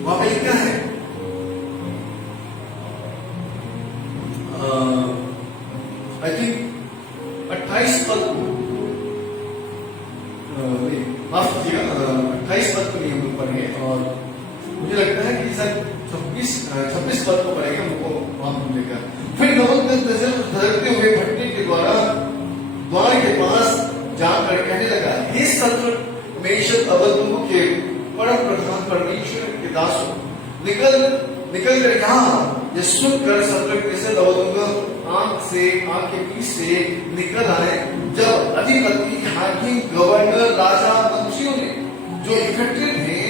वहां पे लिखा है आई थिंक 28 पद को, माफ कीजिएगा, 28 पद को नहीं हम पढ़े और मुझे लगता है कि सर 26 पद को पढ़ेगा हमको वहां मिलेगा। फिर नबूकदनेस्सर धड़कते हुए भट्टी के द्वार के पास जाकर कहने लगा, हे शत्रु मेशक अबदनगो के परम प्रधान परमेश्वर के दासों, निकल कर यहाँ। ये सुनकर शद्रक अबदनगो आंख के बीच से निकल आए। जब अधिपति, हाकिम, गवर्नर, राजा, मंत्रियों ने जो इकट्ठे थे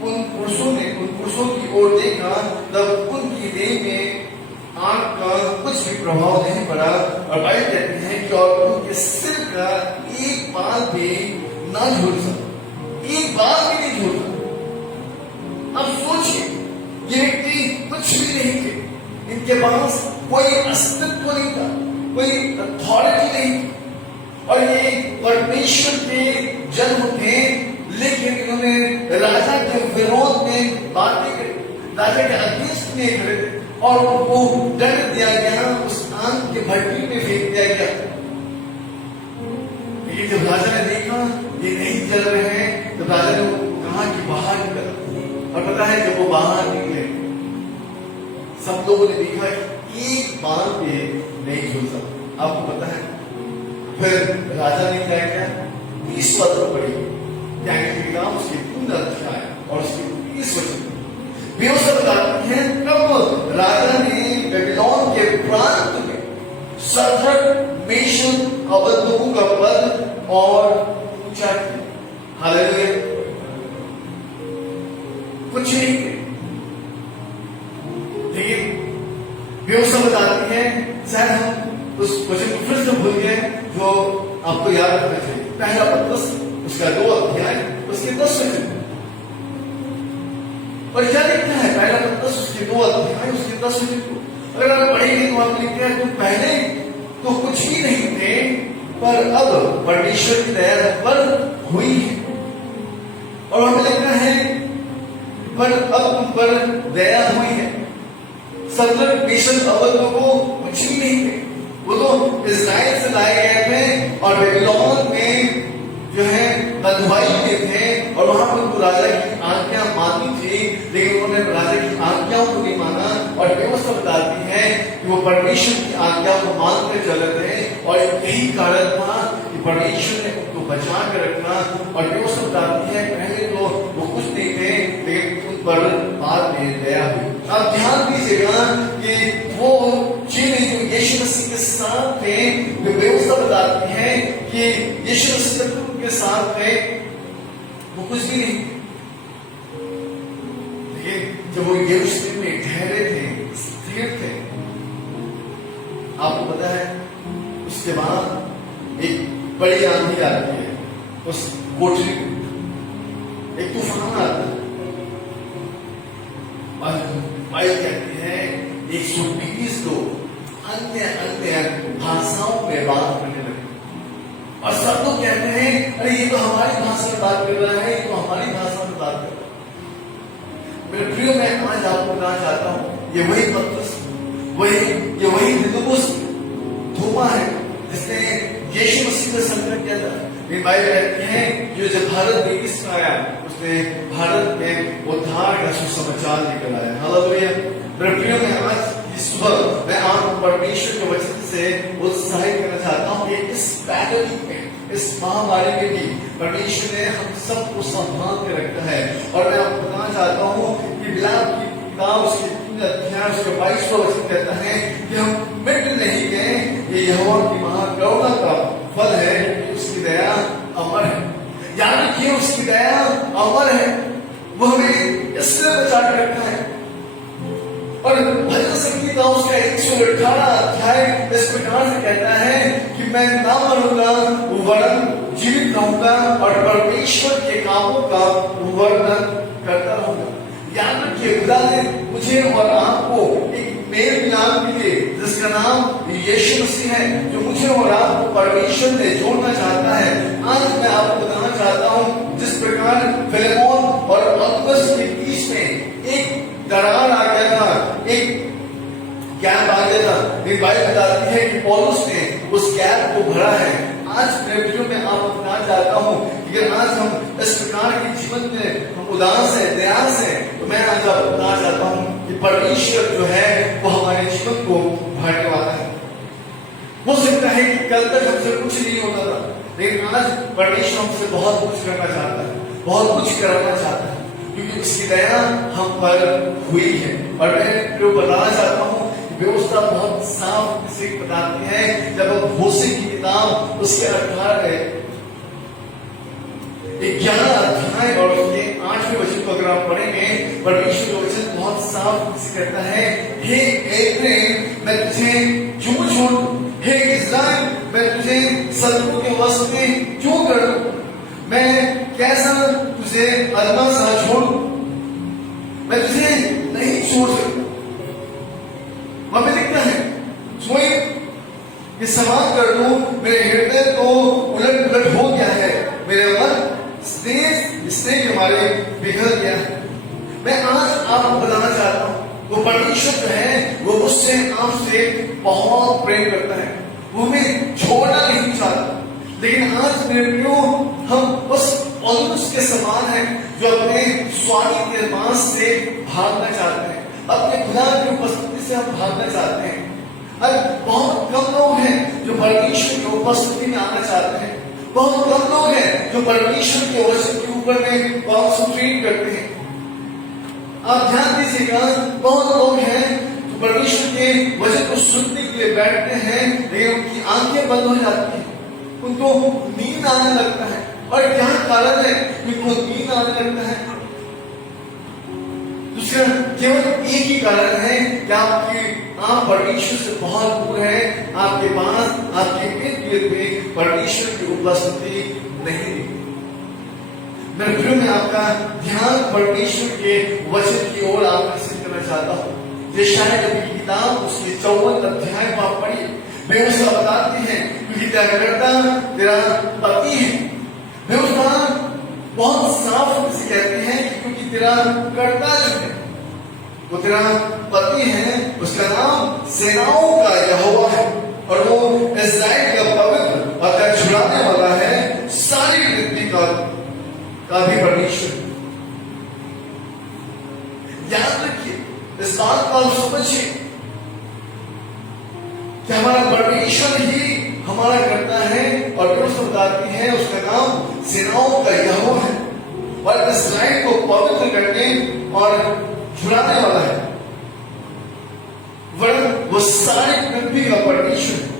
उन पुरुषों की ओर देखा, तब उनकी देह में आग का कुछ भी प्रभाव नहीं पड़ा। और बाइबल कहती है कि और उनके सिर का एक बाल भी ना झुलसा, एक बाल भी नहीं झुलसा। अब सोचिए, ये व्यक्ति कुछ भी नहीं थे, इनके पास कोई अस्तित्व नहीं था, कोई अथॉरिटी नहीं थी, और ये परमेश्वर के जन्म थे, लेकिन इन्होंने राजा के विरोध में बातें करी, राजा के अगेंस्ट में खड़े थे और उनको दंड दिया गया, उस आग के भट्टी में फेंक दिया गया। लेकिन जब राजा ने देखा ये नहीं जल रहे हैं, तो राजा ने कहा कि बाहर निकल। और पता है जब वो बाहर निकले, सब लोगों ने देखा एक बाल पे नहीं झुलसा। आपको पता है फिर राजा ने क्या किया? 20 पत्र पढ़ी, उसके 3 अध्याय और उसके 20 वचन बताते हैं। तब राजा ने बेबीलोन के प्रांत में शद्रक, मेशक, अबदनगो का पद और ऊंचा किया। हालेलुया। कुछ नहीं, लेकिन व्यवस्था बताती है, शायद हम उस वचन को फिर से भूल गए जो आपको याद रखना चाहिए। पहला पत्रस उसका 2 अध्याय उसके 10 वचन, और क्या लिखता है? पहला पत्रस उसके 2 अध्याय उसके 10 वचन को अगर आप पढ़ेंगे तो आप लिखते हैं, तुम पहले तो कुछ भी नहीं थे, पर अब परमेश्वर की दया पर हुई है। और हमें लगता है पर अब तुम पर दया हुई है। शद्रक, मेशक, अबदनगो कुछ भी नहीं थे, वो तो इस्राएल से लाए गए थे और बेबीलोन में जो है बंधुआई में थे, और वहां पर उनको राजा की आज्ञा माननी थी, लेकिन उन्होंने राजा की आज्ञाओं को नहीं माना। और व्यवस्था बताती है कि वो परमेश्वर की आज्ञा को मानते चल रहे थे, और यही कारण था कि परमेश्वर ने उनको बचा कर रखना। और व्यवस्था बताती है पहले तो वो कुछ नहीं थे, लेकिन उन पर बाद में दया हुई। आप ध्यान दीजिएगा कि वो चीजें जो यीशु मसीह के साथ थे, जो व्यवस्था बताती है कि यीशु मसीह के साथ थे, वो कुछ भी नहीं, लेकिन जब वो यरूशलेम में ठहरे थे, स्थिर थे, आपको पता है उसके बाद एक बड़ी आंधी आती है उस कोठरी में, एक तूफान आता है, और बाइबल कहती है 120 लोग अन्य भाषाओं में बात करने लगे, और सब लोग कहते हैं अरे ये तो हमारी भाषा में बात कर रहा है, ये तो हमारी भाषा में बात कर रहा है। मेरे प्रियो, मैं आज आपको बताना चाहता हूँ, ये वही पत्रस, वही दिदुमुस थोमा है जिसने यीशु मसीह का संकट किया था। ये बाइबल कहती है कि जब भारत में इसमें आया, उसने भारत में उद्धार का सुसमाचार लेकर आया। हालेलुया। मेरे प्रियो, मैं आज सुबह मैं आपको परमेश्वर के वचन से उत्साहित करना चाहता हूँ कि इस पैंडेमिक में, इस महामारी में भी परमेश्वर ने हम सबको संभाल के रखा है। और मैं आपको बताना चाहता हूँ कि बिलाप की किताब उसके 3 अध्याय उसके 22वां वचन कहता है कि हम मिट नहीं गए, ये यहोवा की महाकरुणा का फल है कि उसकी दया अमर है। यानी कि उसकी दया अमर है, वो हमें इससे बचा कर रखा है। और भजन संगीता उसका 118 अध्याय इस प्रकार से कहता है कि मैं ना मरूंगा वरन जीवित रहूंगा और परमेश्वर के कामों का वर्णन करता रहूंगा। याद रखिए, खुदा ने मुझे और आपको एक मेल मिलाप मिले जिसका नाम यीशु मसीह है, जो मुझे और आपको परमेश्वर ने जोड़ना चाहता है। आज मैं आपको बताना चाहता हूँ, जिस प्रकार फिलेमोन और अपुल्लोस के बीच में एक दरार आ गया था, एक गैप आ गया था, एक बाइबल बताती है कि पौलुस ने उस गैप को भरा है। आज मेरे वीडियो में आपको बताना चाहता हूँ कि अगर आज हम इस प्रकार के जीवन में हम उदास हैं, निराश हैं, तो मैं आज परमेश्वर जो है वो हमारे जीवन को भरने वाला है। हो सकता है कि कल तक हमसे कुछ नहीं होता था, लेकिन आज परमेश्वर हमसे बहुत कुछ करना चाहता है, बहुत कुछ कराना चाहता है, क्योंकि उसकी दया हम पर हुई है। और मैं जो बताना चाहता हूँ, व्यवस्था बहुत साफ से बताती है। जब हम होशे की किताब उसके 11 अध्याय और उसके 8वें वचन को अगर आप पढ़ेंगे, परमेश्वर का वचन बहुत साफ से कहता है, हे एफ्रेम मैं तुझे क्यों छोड़ूं, हे इस्राएल मैं तुझे शत्रु के वश में क्यों करूं, मैं कैसा तुझे अदमा सा छोड़ूं, मैं तुझे नहीं छोड़ सकता। वहां पे लिखता है, स्वयं ये समाप्त कर दूं, मेरे हृदय तो उलट पुलट हो गया है, मेरे मन स्नेह के मारे बिगड़ गया है। मैं आज आपको बताना चाहता हूं, वो परमेश्वर जो है वो मुझसे आपसे बहुत प्रेम करता है, वो हमें छोड़ना नहीं चाहता। लेकिन आज मेरे प्रियो, हम बस पौलुस के समान हैं जो अपने स्वामी के मांस से भागना चाहते हैं, अपने खुदा की उपस्थिति से हम भागना चाहते हैं। अब बहुत कम लोग हैं जो परमेश्वर की उपस्थिति में आना चाहते हैं, बहुत कम लोग हैं जो परमेश्वर के वचन के ऊपर में कॉन्सेंट्रेट करते हैं। आप ध्यान दीजिएगा, बहुत लोग हैं जो परमेश्वर के वचन को सुनने के लिए बैठते हैं, लेकिन उनकी आंखें बंद हो जाती हैं, उनको नींद आने लगता है। और क्या कारण है कि उनको नींद आने लगता है? दूसरा केवल एक ही कारण है कि आप परमेश्वर से बहुत दूर हैं, आपके पास आपके इर्द गिर्द में परमेश्वर की उपस्थिति नहीं। मैं फिर में आपका ध्यान परमेश्वर के वचन की ओर आकर्षित करना चाहता हूँ। यशायाह नबी की किताब उसके 54 अध्याय को आप पढ़िए। व्यवस्था बताती है क्योंकि त्यागकर्ता तेरा पति है। व्यवस्था बहुत साफ से कहती है क्योंकि तेरा कर्ता जो है वो तेरा पति है, उसका नाम सेनाओं का यहोवा है और वो इस्राएल का पवित्र और तेरा छुड़ाने वाला है, सारी पृथ्वी का भी परमेश्वर। याद रखिए, इस बात को आप समझिए कि हमारा परमेश्वर ही हमारा करता है और व्यवस्था बताती है उसका नाम सेनाओं का यहोवा है और इस्राएल को पवित्र करने और छुड़ाने वाला है, वरन वो सारी पृथ्वी का परमेश्वर है।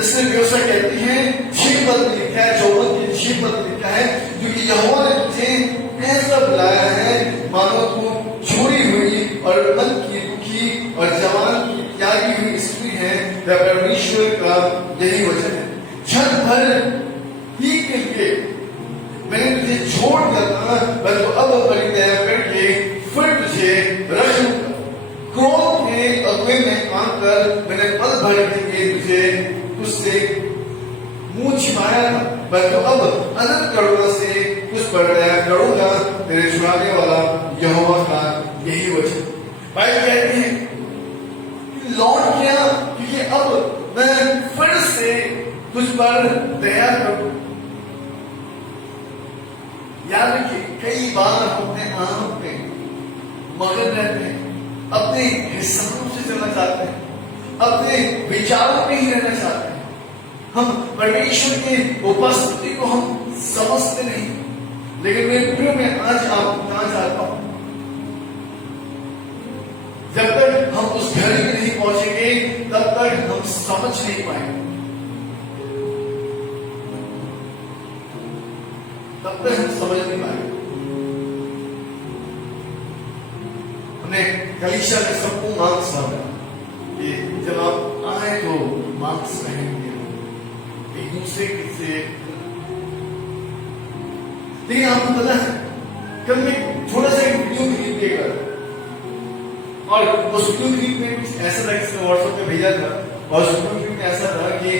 इसलिए व्यवस्था कहती है 6 पद में लिखा है, 54 के 6 पद में लिखा है, क्योंकि यहोवा ने तुझे ऐसा बुलाया है मानो तू छोड़ी हुई और मन की दुखी और जवान की त्यागी हुई स्त्री है। परमेश्वर का यही वचन है। क्षण भर ही के लिए मैंने तुझे छोड़ दिया था, मैं तो अब बड़ी दया करके फिर तुझे रख लूंगा। क्रोध के अगुए में आकर मैंने पल भर के लिए तुझसे मुंह छिपाया था, मैं तो अब अनंत करुणा से उस पर दया करूंगा, तेरे छुड़ाने वाला यहोवा का यही वचन। बाइबल कहती है कि लौट गया क्योंकि अब मैं फिर से तुझ पर दया करूं। याद रखिए, कई बार हम अपने आप में मगन रहते हैं, अपने हिसाब से चलना चाहते हैं, अपने विचारों में ही रहना चाहते हैं। हम परमेश्वर की उपस्थिति को हम समझते नहीं। लेकिन मेरे प्रिय में आज आपको बताना चाहता हूं, जब तक हम उस घड़ी में नहीं पहुंचेंगे तब तक हम समझ नहीं पाएंगे, तब तक हम समझ नहीं पाएंगे। हमने कलीसिया के सबको मार्क्स मांगा कि जब आप आए तो मार्क्स रहेंगे एक दूसरे से। लेकिन आपको पता है, कल मैं थोड़ा सा एक वीडियो क्लिप देखा और उस वीडियो क्लिप में कुछ ऐसा था, किसने व्हाट्सएप पे भेजा था और उस वीडियो क्लिप में ऐसा था कि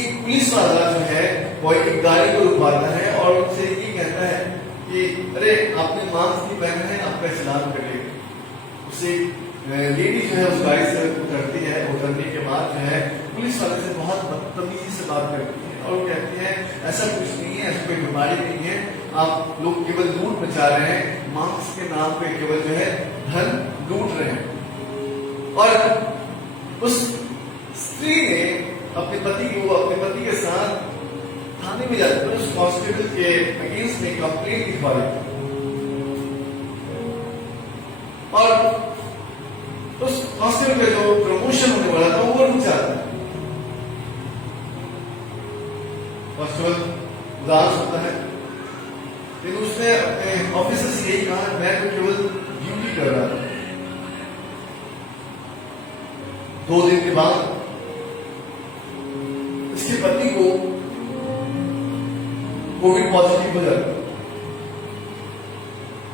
एक पुलिस वाला जो है वो एक गाड़ी को रुकवाता है और उनसे ये कहता है कि अरे आपने मास्क नहीं पहना है, आपका चलान करेगा। उसे लेडी जो है उस गाड़ी से उतरती है, उतरने के बाद जो है पुलिस वाले से बहुत बदतमीजी से बात करती है और कहती है ऐसा कुछ नहीं है, ऐसा कोई बीमारी नहीं है, आप लोग केवल लूट मचा रहे हैं, मार्क्स के नाम पे केवल जो है धन लूट रहे हैं। और उस स्त्री ने अपने पति के साथ थाने में जाकर उस कांस्टेबल के अगेंस्ट में कंप्लेंट लिखवा दी और उस कांस्टेबल का जो प्रमोशन होने वाला था वो रुक जाता है। कांस्टेबल उदास होता है, लेकिन उसने अपने ऑफिसर से यही कहा, मैं तो केवल ड्यूटी कर रहा था। 2 दिन के बाद इसके पति को कोविड पॉजिटिव हो जाता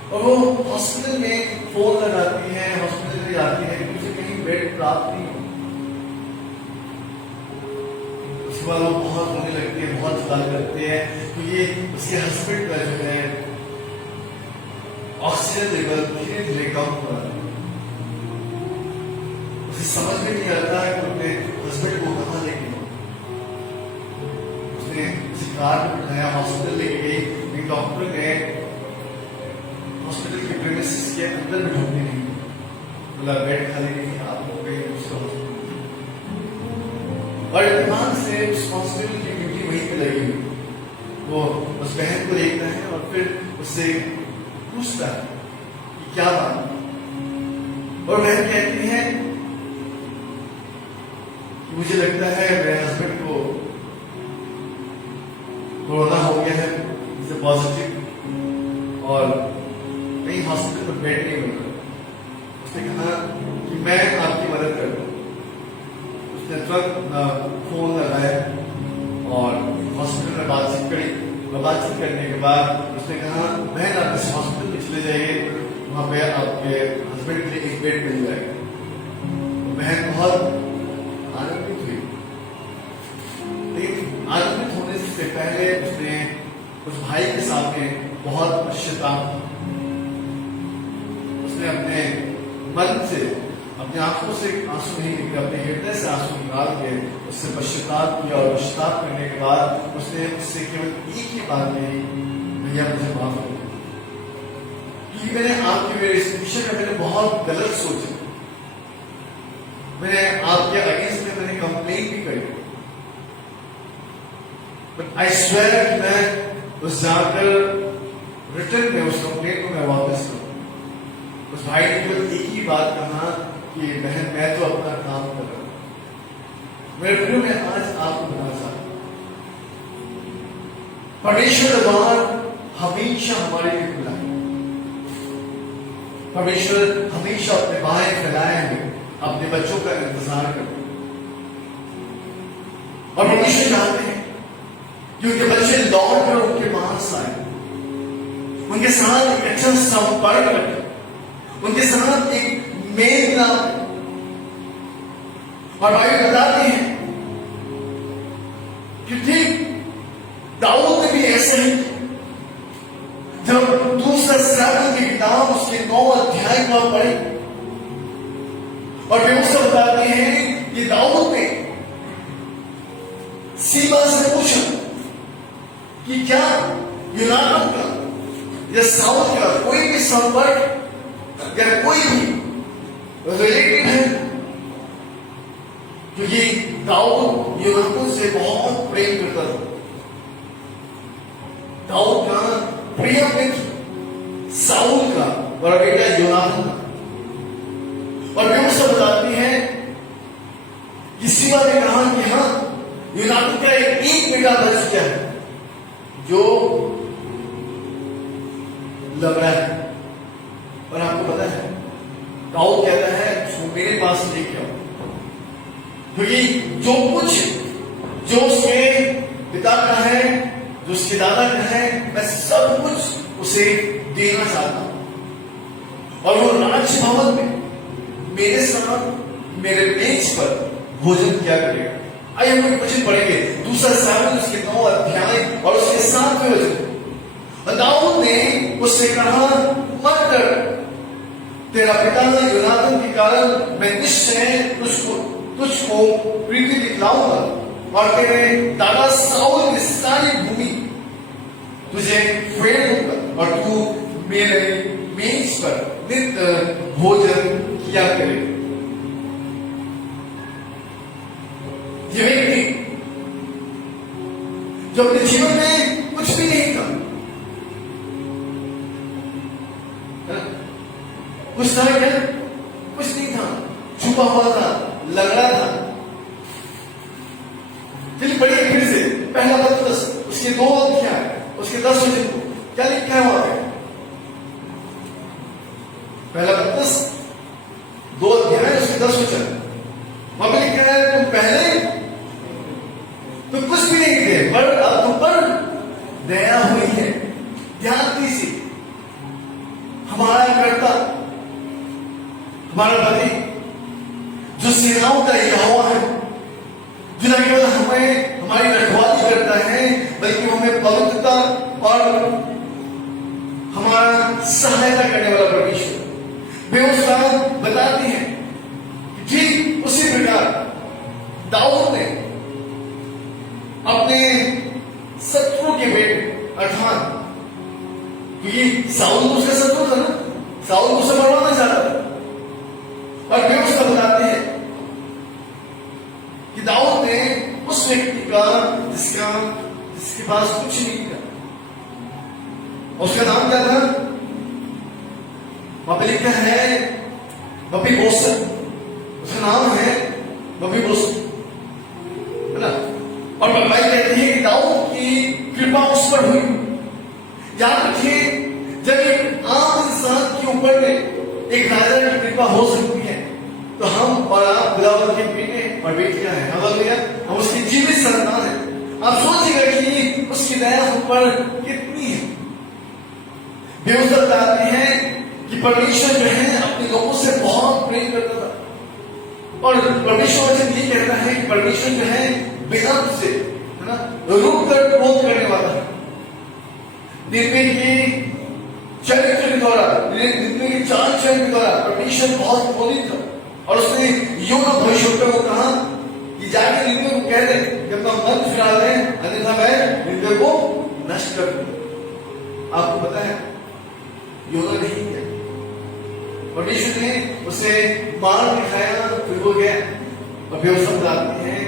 और वो हॉस्पिटल में फोन लगाती है, हॉस्पिटल में जाती है, उसे कहीं बेड प्राप्त नहीं हो। उसके बाद वो बहुत रोने लगती है, बहुत सवाल करते हैं, तो ये उसके हस्बैंड का जो है ऑक्सीजन लेवल धीरे धीरे कम हो रहा है। उसे समझ में नहीं आता है कि अपने हस्बैंड को कहाँ लेके उसने उसे कार में बिठाया, हॉस्पिटल लेके गई, एक डॉक्टर ने हॉस्पिटल के प्रेमिसेस के अंदर में ढूंढने नहीं बोला, बेड खाली नहीं, आप लोग गए दूसरा हॉस्पिटल। और ईमान से उस हॉस्पिटल की ड्यूटी वहीं पे लगी हुई। वो उस बहन को देखता है और फिर उससे पूछता है कि क्या बात, और बहन कहती है कि मुझे लगता है मेरे हस्बैंड को कोरोना हो गया है, इसे पॉजिटिव, और कहीं हॉस्पिटल में बेड नहीं मिल रहा। उसने कहा कि मैं आपकी मदद करूँ। उसने तुरंत फोन लगाया और हॉस्पिटल में बातचीत करी, और बातचीत करने के बाद उसने कहा, बहन आप इस हॉस्पिटल में चले जाइए, वहां पे आपके हस्बैंड के लिए एक बेड मिल जाएगा। बहन बहुत आनंदित हुई, लेकिन आनंदित होने से पहले उसने उस भाई के सामने बहुत पश्चाताप, उसने अपने मन से, अपने आंखों से आंसू नहीं निकले, अपने हृदय से आंसू निकाल के उससे पश्चाताप किया, और पश्चाताप करने के बाद उसने उससे केवल एक ही बात कही, भैया मुझे माफ कर दो, क्योंकि मैंने आपके मेरे इस विषय में मैंने बहुत गलत सोचा, मैंने आपके अगेंस्ट में मैंने कंप्लेंट भी करी, बट आई स्वेयर मैं उस जाकर रिटर्न में उस कंप्लेंट को मैं वापस करूं। उस भाई ने केवल एक ही बात कहा कि बहन मैं तो अपना काम कर रहा हूं। मेरे प्रियो में आज आपको बताना चाहता हूं, परमेश्वर द्वार हमेशा हमारे लिए खुला है। परमेश्वर हमेशा अपने बाहें फैलाए हुए अपने बच्चों का इंतजार करते हैं, और परमेश्वर चाहते हैं कि उनके बच्चे लौट कर उनके पास आए, उनके साथ एक अच्छा संपर्क रखें, उनके साथ एक मेल मिलाप। और बाइबल बताते हैं कि ठीक दाऊद ने भी ऐसे ही, जब दूसरा सामुएल की किताब उसके 9 अध्याय को पढ़े, और वे उससे बताते हैं कि दाऊद ने सीबा से पूछा कि क्या यूनातान का या साउल का कोई भी संपर्क या कोई भी रिलेटिव है, क्योंकि दाऊद यूनातान से बहुत प्रेम करता था। दाऊद का प्रिय मित्र साउल का बड़ा बेटा यूनातान था, और वे उससे बताती है कि सीबा ने कहा कि हाँ, यूनातान का एक बेटा बच गया है जो लंगड़ा है। और आपको पता है दाऊद कहता है उसको मेरे पास लेके आओ, क्योंकि जो कुछ जो उसके पिता का है, जो उसके दादा का है, मैं सब कुछ उसे देना चाहता हूं, और वो राजभवन में मेरे साथ मेरे मेज पर भोजन किया करेगा। आइए हम लोग वचन पढ़ेंगे, दूसरा सामुएल उसके 9 अध्याय और उसके 7वें वचन। दाऊद ने उससे कहा, मत डर, तेरा पिता यूनातान के कारण मैं निश्चय तुझको प्रीति दिखलाऊंगा, और तेरे दादा साउल की सारी भूमि तुझे फेर दूंगा, और तू मेरे मेज पर नित्य भोजन किया करे। ये व्यक्ति जो अपने जीवन में कुछ भी नहीं था, कुछ था क्या? कुछ नहीं था, छुपा हुआ था, लंगड़ा था। चलिए पढ़िए फिर से पहला पत्रस उसके 2 अध्याय उसके 10 वचन को क्या लिखा है वहां पे? पहला पत्रस 2 अध्याय उसके 10 वचन वहां पे लिखा है, तुम पहले तो कुछ भी नहीं थे, पर अब तुम पर दया हुई है। ध्यान दीजिए, हमारा कर्ता, हमारा पति जो सेनाओं का यहोवा है, जो न केवल हमें हमारी रखवाली करता है बल्कि हमें पवित्रता और हमारा सहायता करने वाला परमेश्वर, वे उसका बताते हैं कि ठीक उसी प्रकार दाऊद ने अपने शत्रु के बेटे अर्थात, क्योंकि साउल उसका शत्रु था ना, साउल उसे मरवाना चाहता था, और वे उसका बताते हैं कि दाऊद ने उस व्यक्ति का जिसके पास कुछ नहीं था, उसका नाम क्या था? वहां पे लिखा है मपीबोशेत, उसका नाम है मपीबोशेत, है ना। और बाइबल कहती है कि दाऊद की कृपा उस पर हुई। याद रखिए, जब एक आम इंसान के ऊपर में एक राजा की कृपा हो सकती है, तो हम और आप खुदावंद के बेटे और बेटियां हैं, हम उसकी जीवित संतान है। आप सोचिएगा कि उसकी दया हम पर कितनी है। व्यवस्था बताती है कि परमेश्वर जो है अपने लोगों से बहुत प्रेम करता था, और परमेश्वर वचन ये कहता है कि परमेश्वर जो है विनम्र से, है ना, रुक कर क्रोध करने वाला है। निर्णय की चरित्र के द्वारा, निर्णय की चाल चलन के द्वारा परमेश्वर बहुत क्रोधित था, और उसने योना भविष्यवक्ता को कहा कि जाके निर्णय को कह दे कि अपना मन फिरा दे, अन्यथा मैं निर्णय को नष्ट कर दूंगा। आपको पता है योना नहीं किया, परमेश्वर ने उसे मार दिखाया, फिर वो गया, और व्यवस्था बताती है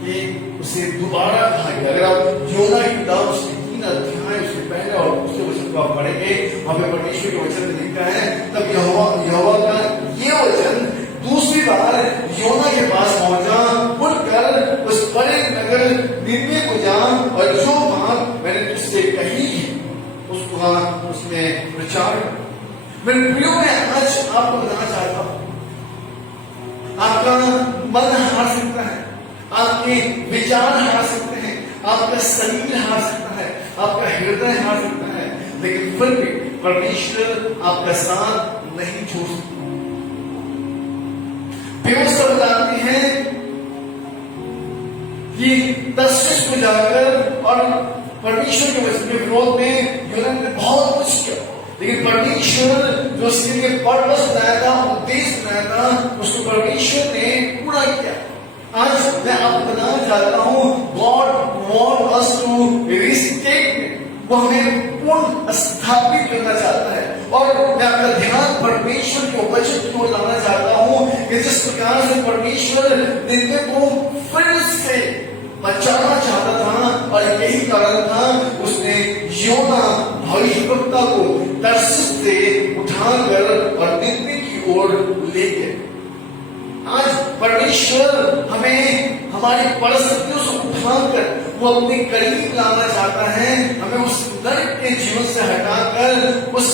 कि उसे दोबारा कहा गया। अगर आप योना की किताब उसके 3 अध्याय उसके पहले और उसके वचन को आप पढ़ेंगे, वहां पे परमेश्वर के वचन में लिखा है, तब यहोवा का ये वचन दूसरी बार योना के पास पहुंचा, उठकर उस बड़े नगर निनवे को जा और जो बात मैंने तुझसे कही है उसको उसमें प्रचार। मेरे प्रियो, मैं आज आपको बताना चाहता हूं, आपका मन हार सकता है, आपके विचार हार सकते हैं, आपका शरीर हार सकता है, आपका हृदय हार सकता है, लेकिन फिर भी परमेश्वर आपका साथ नहीं छोड़ सकता। व्यवस्था बताती है कि तर्शीश को जाकर और परमेश्वर के वचन के विरोध में योना ने बहुत कुछ किया, लेकिन परमेश्वर जो उसके लिए पर्पस बनाया था, उद्देश्य बनाया था, उसको परमेश्वर ने पूरा किया। आज मैं आपको बताना चाहता हूं, God want us to restate, वो हमें पुनः स्थापित करना चाहता है। और मैं आपका ध्यान परमेश्वर के वचन की ओर लाना चाहता हूं कि जिस प्रकार से परमेश्वर निन्वे को फिर से बचाना चाहता था, और यही कारण था उसने योना भविष्यवक्ता को तर्शीश से उठाकर और निन्वे की ओर ले गए। आज परमेश्वर हमें हमारी परिस्थितियों से उठाकर वो अपने करीब लाना चाहता है, हमें उस नरक के जीवन से हटाकर उस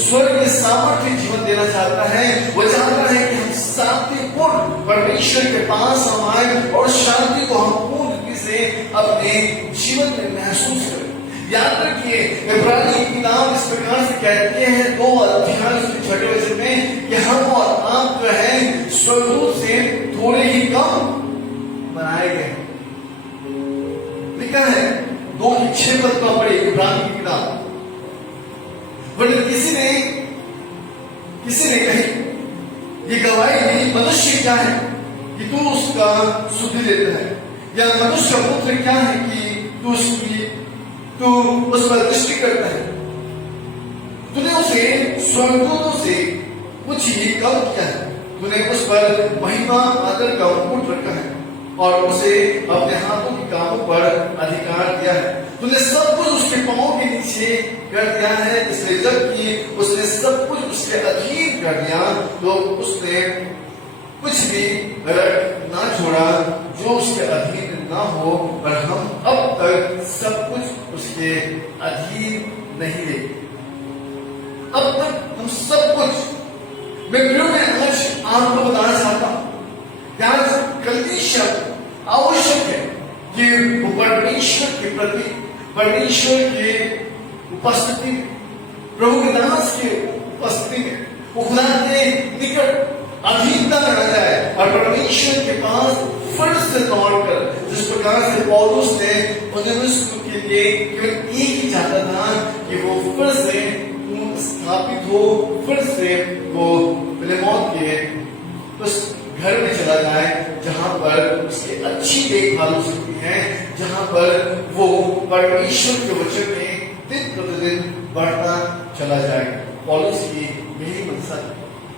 स्वर्ग के सामर्थ्य जीवन देना चाहता है। वो चाहता है कि हम शांतिपूर्ण परमेश्वर के पास हम आए और शांति को हम पूर्ण रीति से अपने जीवन में महसूस करें। याद रखिए, इब्रानी की किताब इस प्रकार से कहती है 2 अध्याय उसके 6 वचन में कि हम और आप जो है स्वर्गदूत से थोड़े ही कम बनाए गए। लिखा है 2:6 पद में पढ़े इब्रानी की किताब। बट किसी ने कही ये गवाही नहीं, मनुष्य क्या है कि तू उसका सुधि लेता है, या मनुष्य पुत्र क्या है कि तू उस पर दृष्टि करता है। तूने उसे स्वर्गदूतों से कुछ ही कम किया है, तूने उस पर महिमा आदर का मुकुट रखा है, और उसे अपने हाथों के कामों पर अधिकार दिया है। तूने सब कुछ उसके पांव के नीचे कर दिया है, इसलिए जबकि उसने सब कुछ उसके अधीन कर दिया तो उसने कुछ भी ना छोड़ा जो उसके अधीन ना हो, पर हम अब तक सब कुछ उसके अधीन नहीं है। अब तक हम सब कुछ, मैं आज आपको बताना चाहता हूं, कंडीशन आवश्यक है कि वो परमेश्वर के प्रति, परमेश्वर के उपस्थिति, प्रभु के दास के उपस्थिति में वो खुदा के निकट अधीनता में आ जाए और परमेश्वर के पास फिर से लौटकर, जिस प्रकार से पौलुस ने उन्नीस के लिए केवल एक ही चाहता था कि वो फिर से स्थापित हो, फिर से वो फिलेमोन के उस घर में चला जाए जहां पर उसकी अच्छी देखभाल हो सकती है, जहां पर वो परमेश्वर के वचन में दिन प्रतिदिन बढ़ता चला जाए। पौलुस की यही मंशा थी।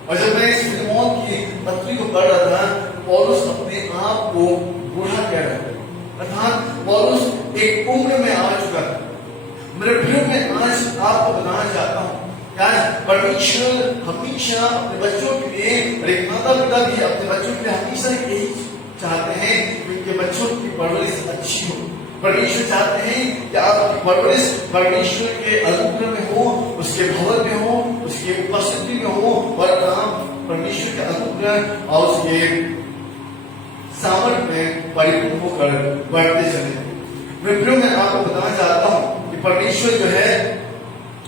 और जब मैं इस फिलेमोन की पत्री को पढ़ रहा था, पौलुस अपने आप को बूढ़ा कह रहा था, अर्थात पौलुस एक उम्र में आ चुका था। मेरे प्रिय, मैं आज आपको बताना चाहता हूं, परमेश्वर हमेशा अपने बच्चों के लिए, और एक माता पिता भी अपने बच्चों के लिए हमेशा यही चाहते हैं कि उनके बच्चों की परवरिश अच्छी हो। परमेश्वर चाहते हैं कि आपकी परवरिश परमेश्वर के अनुग्रह में हो, उसके भवन में हो, उसकी उपस्थिति में हो, और आप परमेश्वर के अनुग्रह और उसके सामर्थ्य में परिपूर्ण होकर बढ़ते चले। मैं आपको बताना चाहता हूं कि परमेश्वर जो है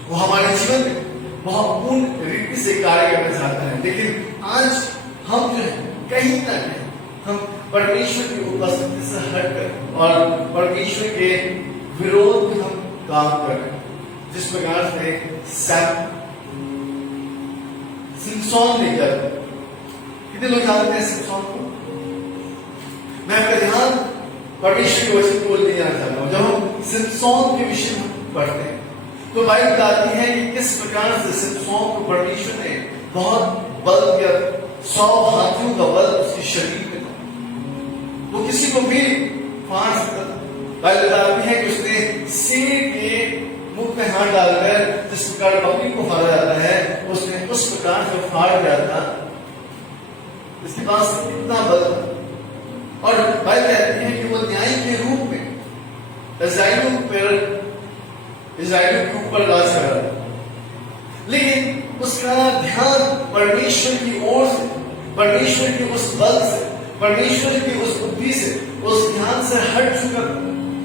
वो हमारे जीवन में बहुत पूर्ण रीति से कार्य करना चाहता है, लेकिन आज हम जो है कहीं ना कहीं हम परमेश्वर की उपस्थिति से हटकर और परमेश्वर के विरोध में हम काम कर रहे हैं। जिस प्रकार से सिमसोन लेकर, कितने लोग जानते हैं सिमसोन को? मैं आपका ध्यान परमेश्वर के वचन को ले जाना चाहता हूं। जब हम सिमसोन के विषय में पढ़ते हैं तो बाइबल बताती है कि किस प्रकार से सिमसोन को परमेश्वर ने बहुत बल दिया। 100 हाथियों का बल उसके शरीर में था, वो किसी को भी फाड़ सकता था। बाइबल बताती है कि उसने शेर के मुंह में हाथ डालकर जिस प्रकार बकरी को फाड़ा जाता है, उसने उस प्रकार से फाड़ दिया था। इसके पास इतना बल था। और बाइबल कहती है कि वो न्याय के रूप में इस्राएलियों के ऊपर राज कर रहा था, लेकिन उसका ध्यान परमेश्वर की ओर से, परमेश्वर के उस बल से, परमेश्वर की उस बुद्धि से, उस ध्यान से हट चुका था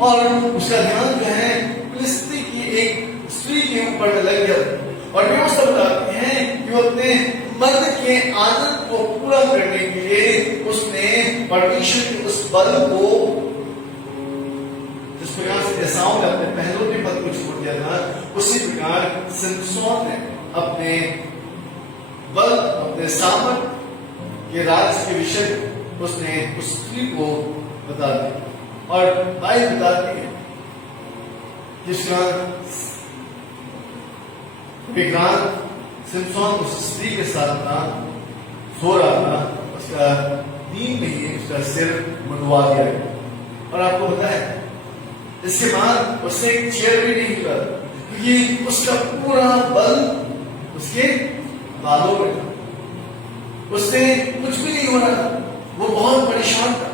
और उसका ध्यान जो है फिलिस्ती की एक स्त्री के ऊपर लग गया। और वे सब बताते हैं कि वो अपने मर्द के आनंद को पूरा करने के लिए उसने परमेश्वर के उस बल को, जिस प्रकार से एसाव ने अपने पहलों के पद को छोड़ दिया था, उसी प्रकार सिमसोन ने अपने बल, अपने सामर्थ के राज के विषय उसने उस स्त्री को बता दिया। और बाइबल बताती है जिसका विक्रांत सिमसोन उस स्त्री के साथ था, सो रहा था, उसका नींद में ही उसका सिर मुंडवा दिया गया। और आपको पता है इसके बाद उससे एक चेयर भी नहीं मिला, क्योंकि उसका पूरा बल उसके बालों में था। उससे कुछ भी नहीं हो रहा था। वो बहुत परेशान था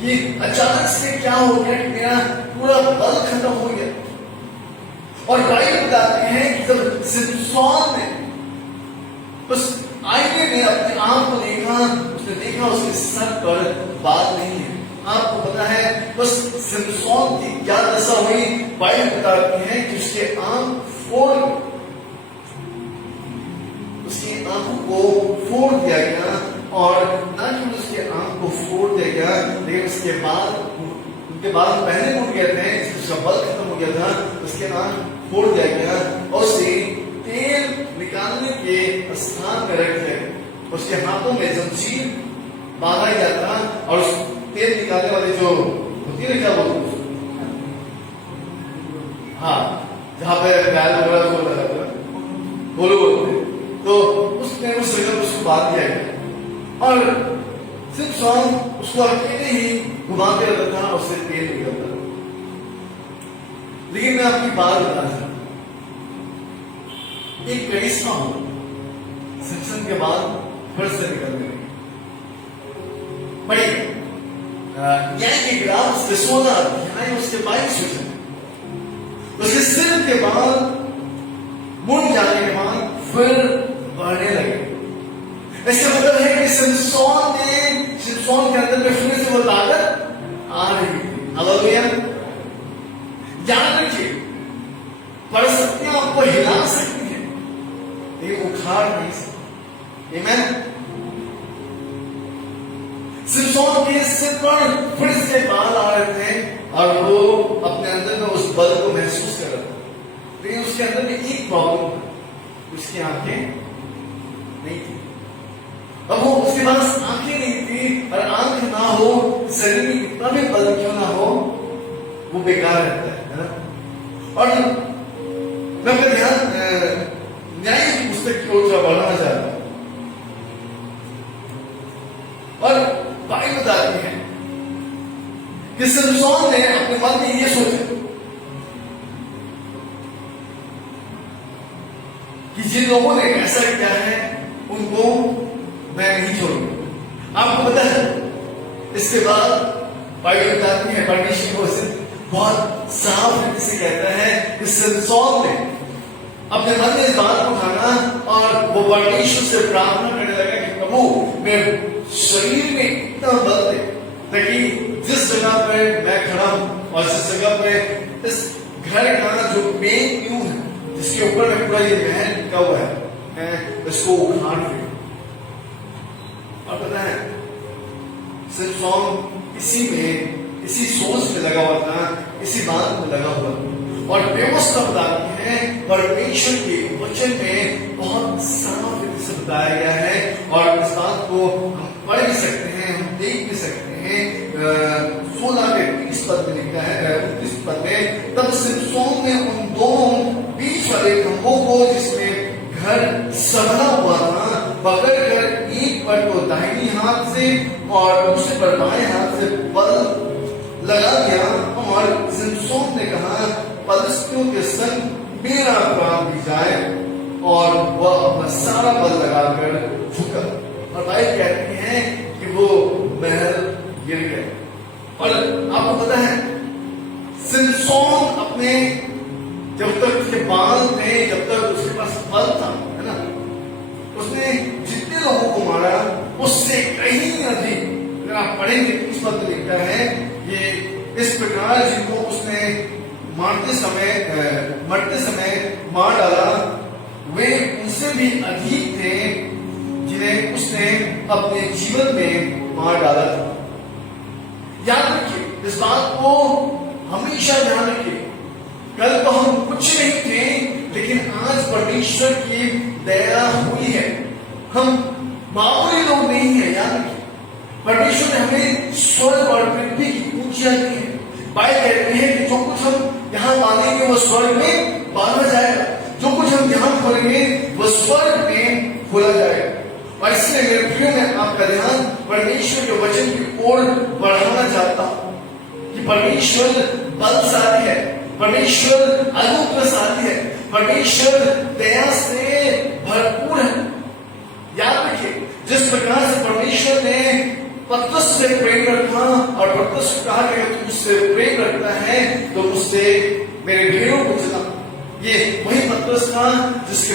कि अचानक से क्या हो गया कि मेरा पूरा बल खत्म हो गया। और बाइबल बताते हैं कि जब सिमसोन ने उस आईने में अपने आप को देखा, उसने देखा उसके सर पर बाल नहीं है। आपको पता है उस सिमसोन की क्या दशा हुई? बाइबल बताती है कि उसके उसकी आंखों को फोड़ दिया गया, और न केवल उसके आंख को फोड़ दिया गया, लेकिन उसके उनके बाल पहले उठ गए थे, उसका बल खत्म हो गया था, उसके आंख फोड़ दिया गया और उसे तेल निकालने के स्थान में रख दिया। उसके हाथों में जंजीर बांधा गया था, और उस तेल निकालने वाले जो होती है, क्या बोलते हैं, हाँ, जहां पे बैल वगैरह को लगा था, बोलते, तो उसने उस जगह उसको बांध दिया गया। और सिमसोन उसको अकेले ही घुमाते रहता था, उससे तेल निकलता था। लेकिन मैं आपकी बात बताना चाहता हूं, एक करिश्मा हो सिमसन के बाद फिर से निकलने लगी। पढ़िए न्याय की किताब उसके 16 अध्याय उसके 22 वचन। उसके सिर के बाद मुड़ जाने के बाद फिर बढ़ने लगे। इसका मतलब है कि सिमसोन के अंदर में फिर से वो ताकत आ रही थी। हालेलुया। याद रखिए, परिस्थितियां आपको हिला सकती हैं लेकिन उखाड़ नहीं सकती। आमीन। सिमसोन के सिर पर फिर से बाल आ रहे थे और वो अपने अंदर में उस बल को महसूस कर रहा था, लेकिन उसके अंदर में एक प्रॉब्लम, उसकी आंखें नहीं थी। अब वो उसके पास आंखें नहीं थी, और आंख ना हो, शरीर में कितना भी बल क्यों ना हो, वो बेकार रहता है ना। और मैं अपने ध्यान न्याय की पुस्तक की ओर बढ़ना चाहता हूं, और बाइबल बताती है कि सिमसोन ने अपने मन में ये सोचा कि जिन लोगों ने ऐसा किया है उनको मैं नहीं छोड़ूंगा। आपको पता है, इसके बाद बाइबल बताती है, परमेश्वर को बहुत साफ रीति से कहता है कि सिमसोन ने अपने मन में इस बात को ठाना और वो परमेश्वर से प्रार्थना करने लगा कि प्रभु मेरे शरीर में इतना बल दे ताकि जिस जगह पर मैं खड़ा हूं और जिस जगह पर इस घर का जो मेन व्यू है, जिसके ऊपर में पूरा ये महल टिका हुआ है, मैं इसको उखाड़ दूं। और पता है, सिमसोन इसी सोच में लगा हुआ था, इसी बात में लगा हुआ था। और व्यवस्था बताती है, परमेश्वर के वचन में बहुत साफ रीति से बताया गया है, और इस बात को हम पढ़ भी सकते हैं, हम देख भी सकते हैं। 16 के 30 पद में लिखा है, 29 पद में, तब सिमसोन ने उन दोनों बीच वाले खंभों को जिसमें घर सभा हुआ था पकड़कर एक पर को दाहिनी हाथ से और दूसरे पर बाएं हाथ से बल लगा दिया, और सिमसोन ने कहा पलिश्तियों के संग मेरा प्राण भी जाए, और वह अपना सारा बल लगाकर झुका। और बाइबल कहती है कि वो महल गिर गया। और आपको पता है, सिमसोन अपने जब तक उसके बाल थे, जब तक उसके पास बल था, है ना, उसने जितने लोगों को मारा उससे कहीं अधिक, अगर आप पढ़ेंगे इस पद में लिखा है, ये इस प्रकार जिनको उसने मरते समय मार डाला, वे उनसे भी अधिक थे जिन्हें उसने अपने जीवन में मार डाला था। याद रखिए, इस बात को हमेशा ध्यान रखिए। कल तो हम कुछ नहीं थे, लेकिन आज परमेश्वर की दया हुई है, हम मामूली लोग नहीं है। याद रखिए, परमेश्वर ने हमें स्वर्ग और पृथ्वी की पूंजियां दी है। बाइबल कहते हैं कि जो कुछ हम यहाँ पालेंगे वो स्वर्ग में पाला जाएगा, जो कुछ हम यहाँ खोलेंगे वो स्वर्ग में खोला जाएगा। और इसलिए मेरे प्रियो में आपका ध्यान परमेश्वर के वचन की ओर बढ़ाना चाहता हूं कि परमेश्वर बलशाली है, परमेश्वर अनुग्रहशाली है, परमेश्वर दया से भरपूर है। याद रखिए, जिस प्रकार से परमेश्वर ने पतरस से प्रेम रखा और पतरस को कहा कि तू मुझसे प्रेम रखता है तो मुझसे मेरे भेड़ों को चला, ये वही पतरस था जिसके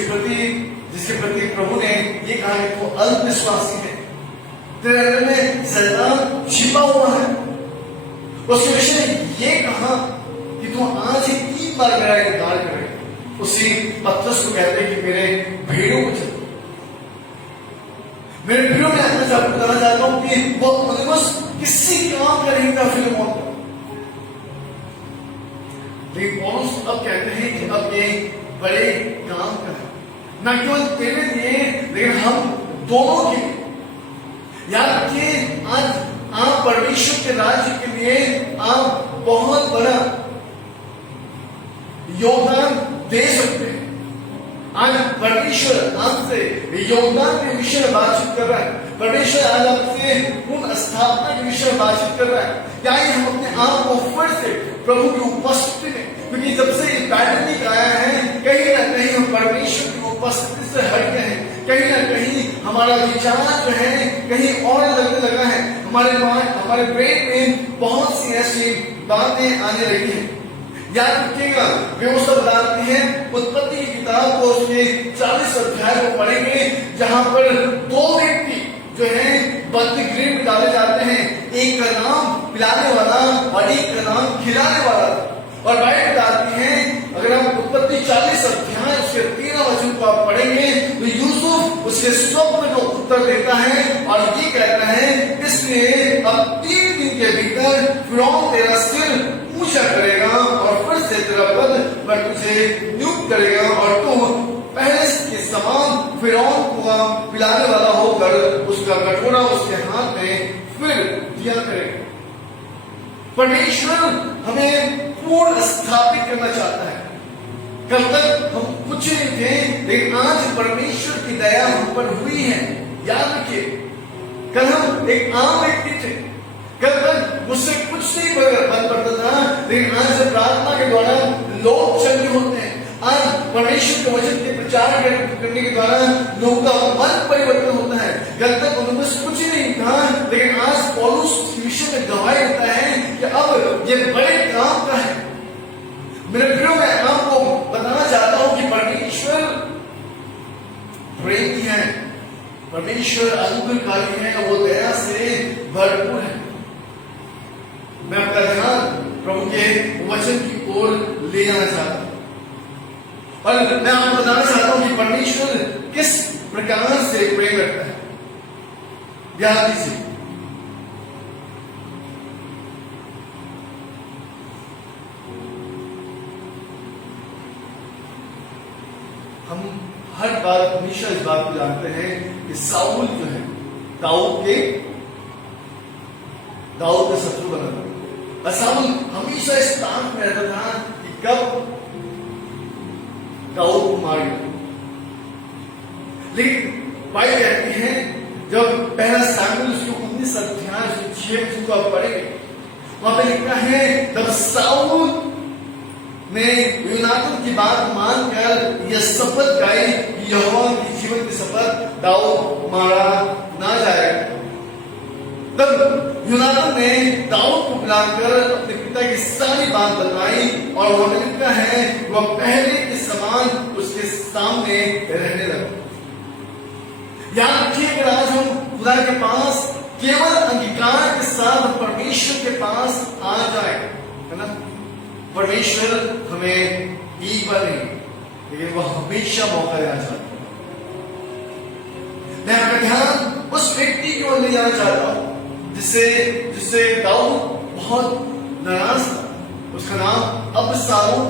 प्रति प्रभु ने ये कहा कि तू अल्पविश्वासी है, तेरे अंदर में शैतान छिपा हुआ है। उसके विषय में ये कहा कि तू आज ही 3 बार मेरा इनकार करेगा। उसी पतरस को कहते हैं कि मेरे भेड़ों को चला। मेरे प्रियो में आपको बताना चाहता हूं कि वो मनुष्य किसी काम का नहीं था फिल्म में, लेकिन पौलुस अब कहते हैं कि अब ये बड़े काम का है, न केवल तेरे लिए लेकिन हम दोनों के लिए। याद रखिए, आज आप परमेश्वर के राज्य के लिए आप बहुत बड़ा योगदान दे सकते हैं। आज परमेश्वर आपसे योगदान के विषय में बातचीत कर रहा है। परमेश्वर आज आपसे पूर्ण स्थापना के विषय में बातचीत कर रहा है। क्या हम अपने आप को फिर से प्रभु की उपस्थिति में, क्योंकि जब से ये पैंडेमिक आया है कहीं ना कहीं हम परमेश्वर की उपस्थिति से हट गए हैं। कहीं ना कहीं हमारा विचार जो है कहीं और लगने लगा है। हमारे ब्रेन में बहुत सी ऐसी बातें आने लगी हैं। याद रखिएगा, व्यवस्था बताती है उत्पत्ति की किताब को उसके 40 अध्याय को पढ़ेंगे, जहां पर 2 व्यक्ति जो है बंद गृह में डाले जाते हैं। एक का नाम पिलाने वाला और एक का नाम खिलाने वाला। और बाइबल बताती है, अगर आप उत्पत्ति 40 अध्याय उसके 13 वचन को आप पढ़ेंगे तो यूसुफ उसके स्वप्न को उत्तर देता है और ये कहता है, इसलिए अब 3 दिन के भीतर फिरौन तेरा सिर ऊंचा करेगा और फिर से तेरा पद वह तुझे नियुक्त करेगा और तुम पहले के समान फिरौन को पिलाने वाला होकर उसका कटोरा उसके हाथ में फिर दिया करेगा। परमेश्वर हमें पूर्ण स्थापित करना चाहता है। कल तक हम कुछ नहीं थे, लेकिन आज परमेश्वर की दया हम पर हुई है। याद रखिए, कल हम एक आम व्यक्ति थे। कल तक मुझसे कुछ नहीं बन पड़ता था, लेकिन आज जब प्रार्थना के द्वारा लोग चंगे होते हैं, आज परमेश्वर के वचन के प्रचार करने के द्वारा लोगों का मन परिवर्तन होता है। कल तक उनमें कुछ नहीं था, लेकिन आज पौलुस विषय में गवाही देता है कि अब ये बड़े काम का है। मेरे प्रियो, मैं आपको बताना चाहता हूं कि परमेश्वर प्रेमी है, परमेश्वर अनुग्रहकारी है, वो दया से भरपूर है। मैं आपका ध्यान प्रभु के वचन की ओर ले जाना चाहता हूं और मैं आपको बताना चाहता हूं कि परमेश्वर किस प्रकार से प्रेम करता है। ध्यान दीजिए, हम हर बार हमेशा इस बात को जानते हैं कि साउल जो है दाऊद के शत्रु बना था। और साउल हमेशा इस ताक में रहता था कि कब दाऊद को मार दिया। लेकिन बाइबल कहती है, जब पहला शमूएल उसको 19 अध्याय 6 वचन को आप पढ़ेंगे, वहां पे लिखा है, तब साउल ने योनातान की बात मानकर यह शपथ गाई कि यहोवा की जीवन की शपथ, दाऊद मारा ना जाएगा। तब योनातान ने दाऊद को बुलाकर अपने पिता की सारी बात बताई और वहां लिखा है वह पहले के समान उसके सामने रहने लगा। याद रखिए, अगर आज हम खुदा के पास केवल अंगीकार के साथ परमेश्वर के पास आ जाए, है ना, परमेश्वर हमें एक बार नहीं, लेकिन वह हमेशा मौका देना चाहता है। मैं आपका ध्यान उस व्यक्ति की ओर ले जाना चाहता हूं जिससे दाऊद बहुत नाराज था। उसका नाम अबशालोम।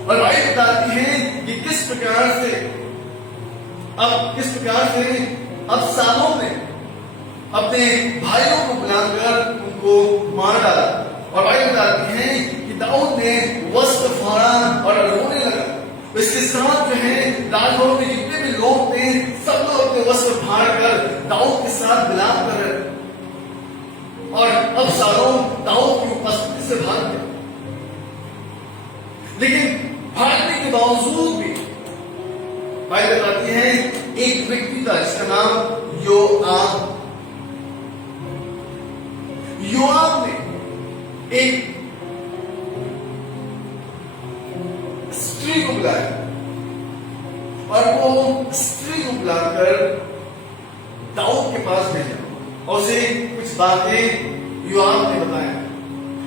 और बाइबल बताती है कि किस प्रकार से अबशालोम ने अपने भाइयों को बुलाकर उनको मार डाला। और बाइबल बताती है कि दाऊद ने वस्त्र फाड़ा और रोने लगा। इसके साथ जो है राजभवन में जितने भी लोग थे, सब लोग अपने वस्त्र फाड़ कर दाऊद के साथ विलाप कर रहे थे। और अबशालोम दाऊद की उपस्थिति से भाग गया। लेकिन भागने के बावजूद भी बाइबल बताती है एक व्यक्ति था जिसका नाम योआब ने एक स्त्री को बुलाया और वो स्त्री को बुलाकर दाऊद के पास भेजा और उसे कुछ बातें योआब ने बताया।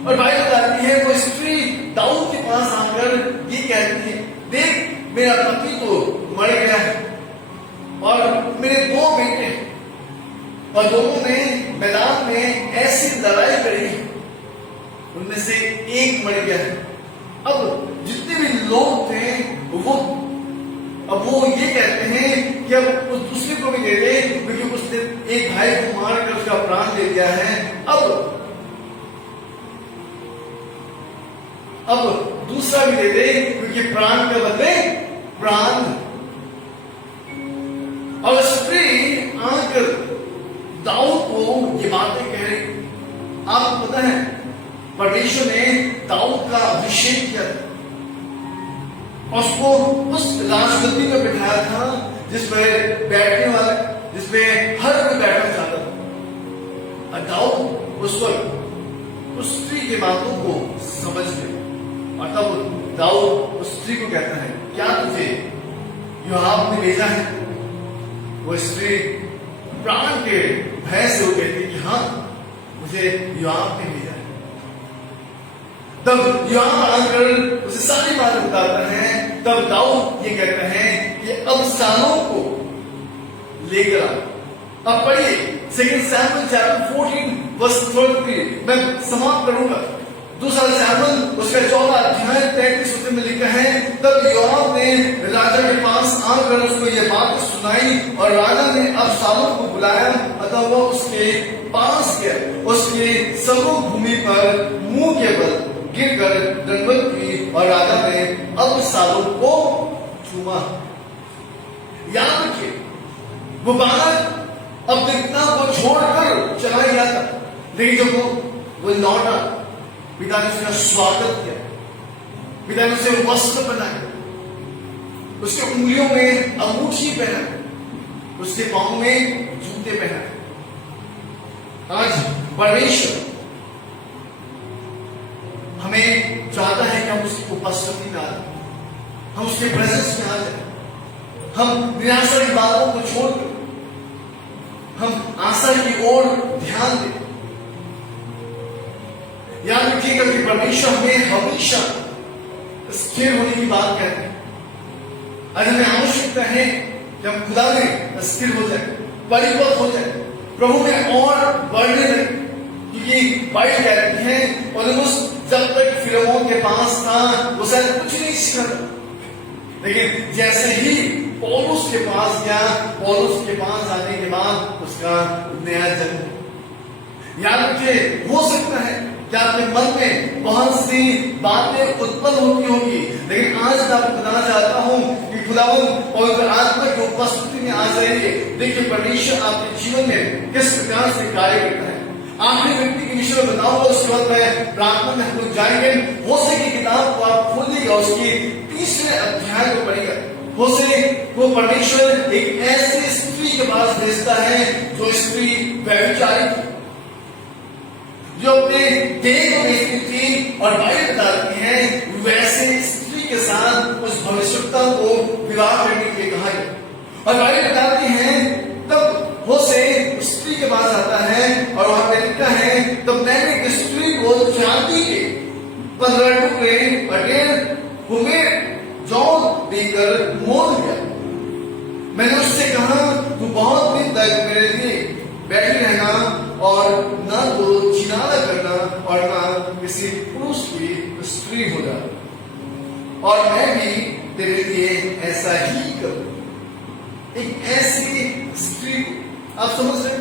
और बाइबल बताती है वो स्त्री दाऊद के पास आकर ये कहती है, देख मेरा पति तो मर गया है और मेरे 2 बेटे हैं और दोनों ने मैदान में ऐसी लड़ाई करी है, उनमें से एक मर गया है। अब जितने भी लोग थे वो ये कहते हैं कि अब उस दूसरे को भी दे दे, क्योंकि उसने एक भाई को मार कर उसका प्राण ले लिया है। अब दूसरा भी दे दे, क्योंकि प्राण के बदले प्राण आकर दाऊद को ये बातें कह रही। आपको पता है परमेश्वर ने दाऊद का अभिषेक किया था और उसको उस राजगद्दी में बिठाया था जिसमें बैठने वाला, जिसमें हर कोई बैठना चाहता था। और दाऊद उस वक्त उस स्त्री की बातों को समझ गया और तब दाऊद उस स्त्री को कहता है, क्या तुझे योआब ने भेजा है? वो स्त्री प्राण के भय से वो कहती कि हाँ, मुझे योआब ने भेजा है। तब योआब आकर उसे सारी बात बताता है। तब दाऊद ये कहता है कि अबशालोम को लेकर आ। अब पढ़िए 2 सैमुएल चैप्टर 14 वर्स 33। मैं समाप्त करूंगा। 2 सैमुएल उसका 14 अध्याय 33 में लिखा है, तब योआब ने राजा के पास आकर उसको ये बात सुनाई और राजा ने अबशालोम को बुलाया। अतः वह उसके पास गया, उसके सर्वभूमि पर मुंह के बल गिरकर दंडवत की और राजा ने अबशालोम को चूमा। याद रखिए, वो बालक अब देखना वो छोड़कर चला गया था, लेकिन जब वो लौटा, पिता ने उसका स्वागत किया, पिता ने उसे वस्त्र पहनाए, उसके उंगलियों में अंगूठी पहनाए, उसके पांव में जूते पहनाए। आज परमेश्वर हमें चाहता है कि हम उसकी उपस्थिति में आ जाए, हम उसके प्रेजेंस में आ जाए, हम निराशा की बातों को छोड़कर हम आशा की ओर ध्यान दें। याद रखिएगा कि परमेश्वर हमें हमेशा स्थिर होने की बात कहते हैं। आज हमें आवश्यकता है कि हम खुदा में स्थिर हो जाए, परिपक्व हो जाए, प्रभु में और बढ़ने लगे। क्योंकि बाइबल कहती है पौलुस जब तक फिरौन के पास था वो शायद कुछ नहीं सीखा, लेकिन जैसे ही पौलुस के पास गया, पौलुस के पास आने के बाद उसका नया जन्म। याद रखिए, हो सकता है कि आपके मन में बहुत सी बातें उत्पन्न होती होगी, लेकिन आज मैं आपको बताना चाहता हूं कि खुदावंद पवित्र आत्मा की उपस्थिति में आ जाइए। देखिए परमेश्वर आपके जीवन में किस प्रकार से कार्य करता है। आखिरी व्यक्ति के विषय में बताऊंगा, उसके बाद मैं प्रार्थना में हम लोग जाएंगे। होशे की किताब को आप खोलिएगा, उसकी 3रे अध्याय को पढ़िएगा। होशे को परमेश्वर एक ऐसी स्त्री के पास भेजता है जो स्त्री व्यभिचारी थी, जो अपने देह को बेचती थी, और बाइबल बताती है वैसे स्त्री के साथ उस भविष्यवक्ता को विवाह करने के लिए कहा गया। और बाइबल बताती है तब होशे स्त्री के पास आता है और वहां पे लिखा है, तब मैंने एक स्त्री को चांदी के 15 टुकड़े और 1.5 कुमेर जौ देकर मोल दिया। मैंने उससे कहा, तू बहुत दिन तक मेरे लिए बैठी रहना और न तो चिनाला करना और न किसी पुरुष की स्त्री हो जाना, और मैं भी तेरे लिए ऐसा ही करूं। एक ऐसी स्त्री, आप समझ रहे,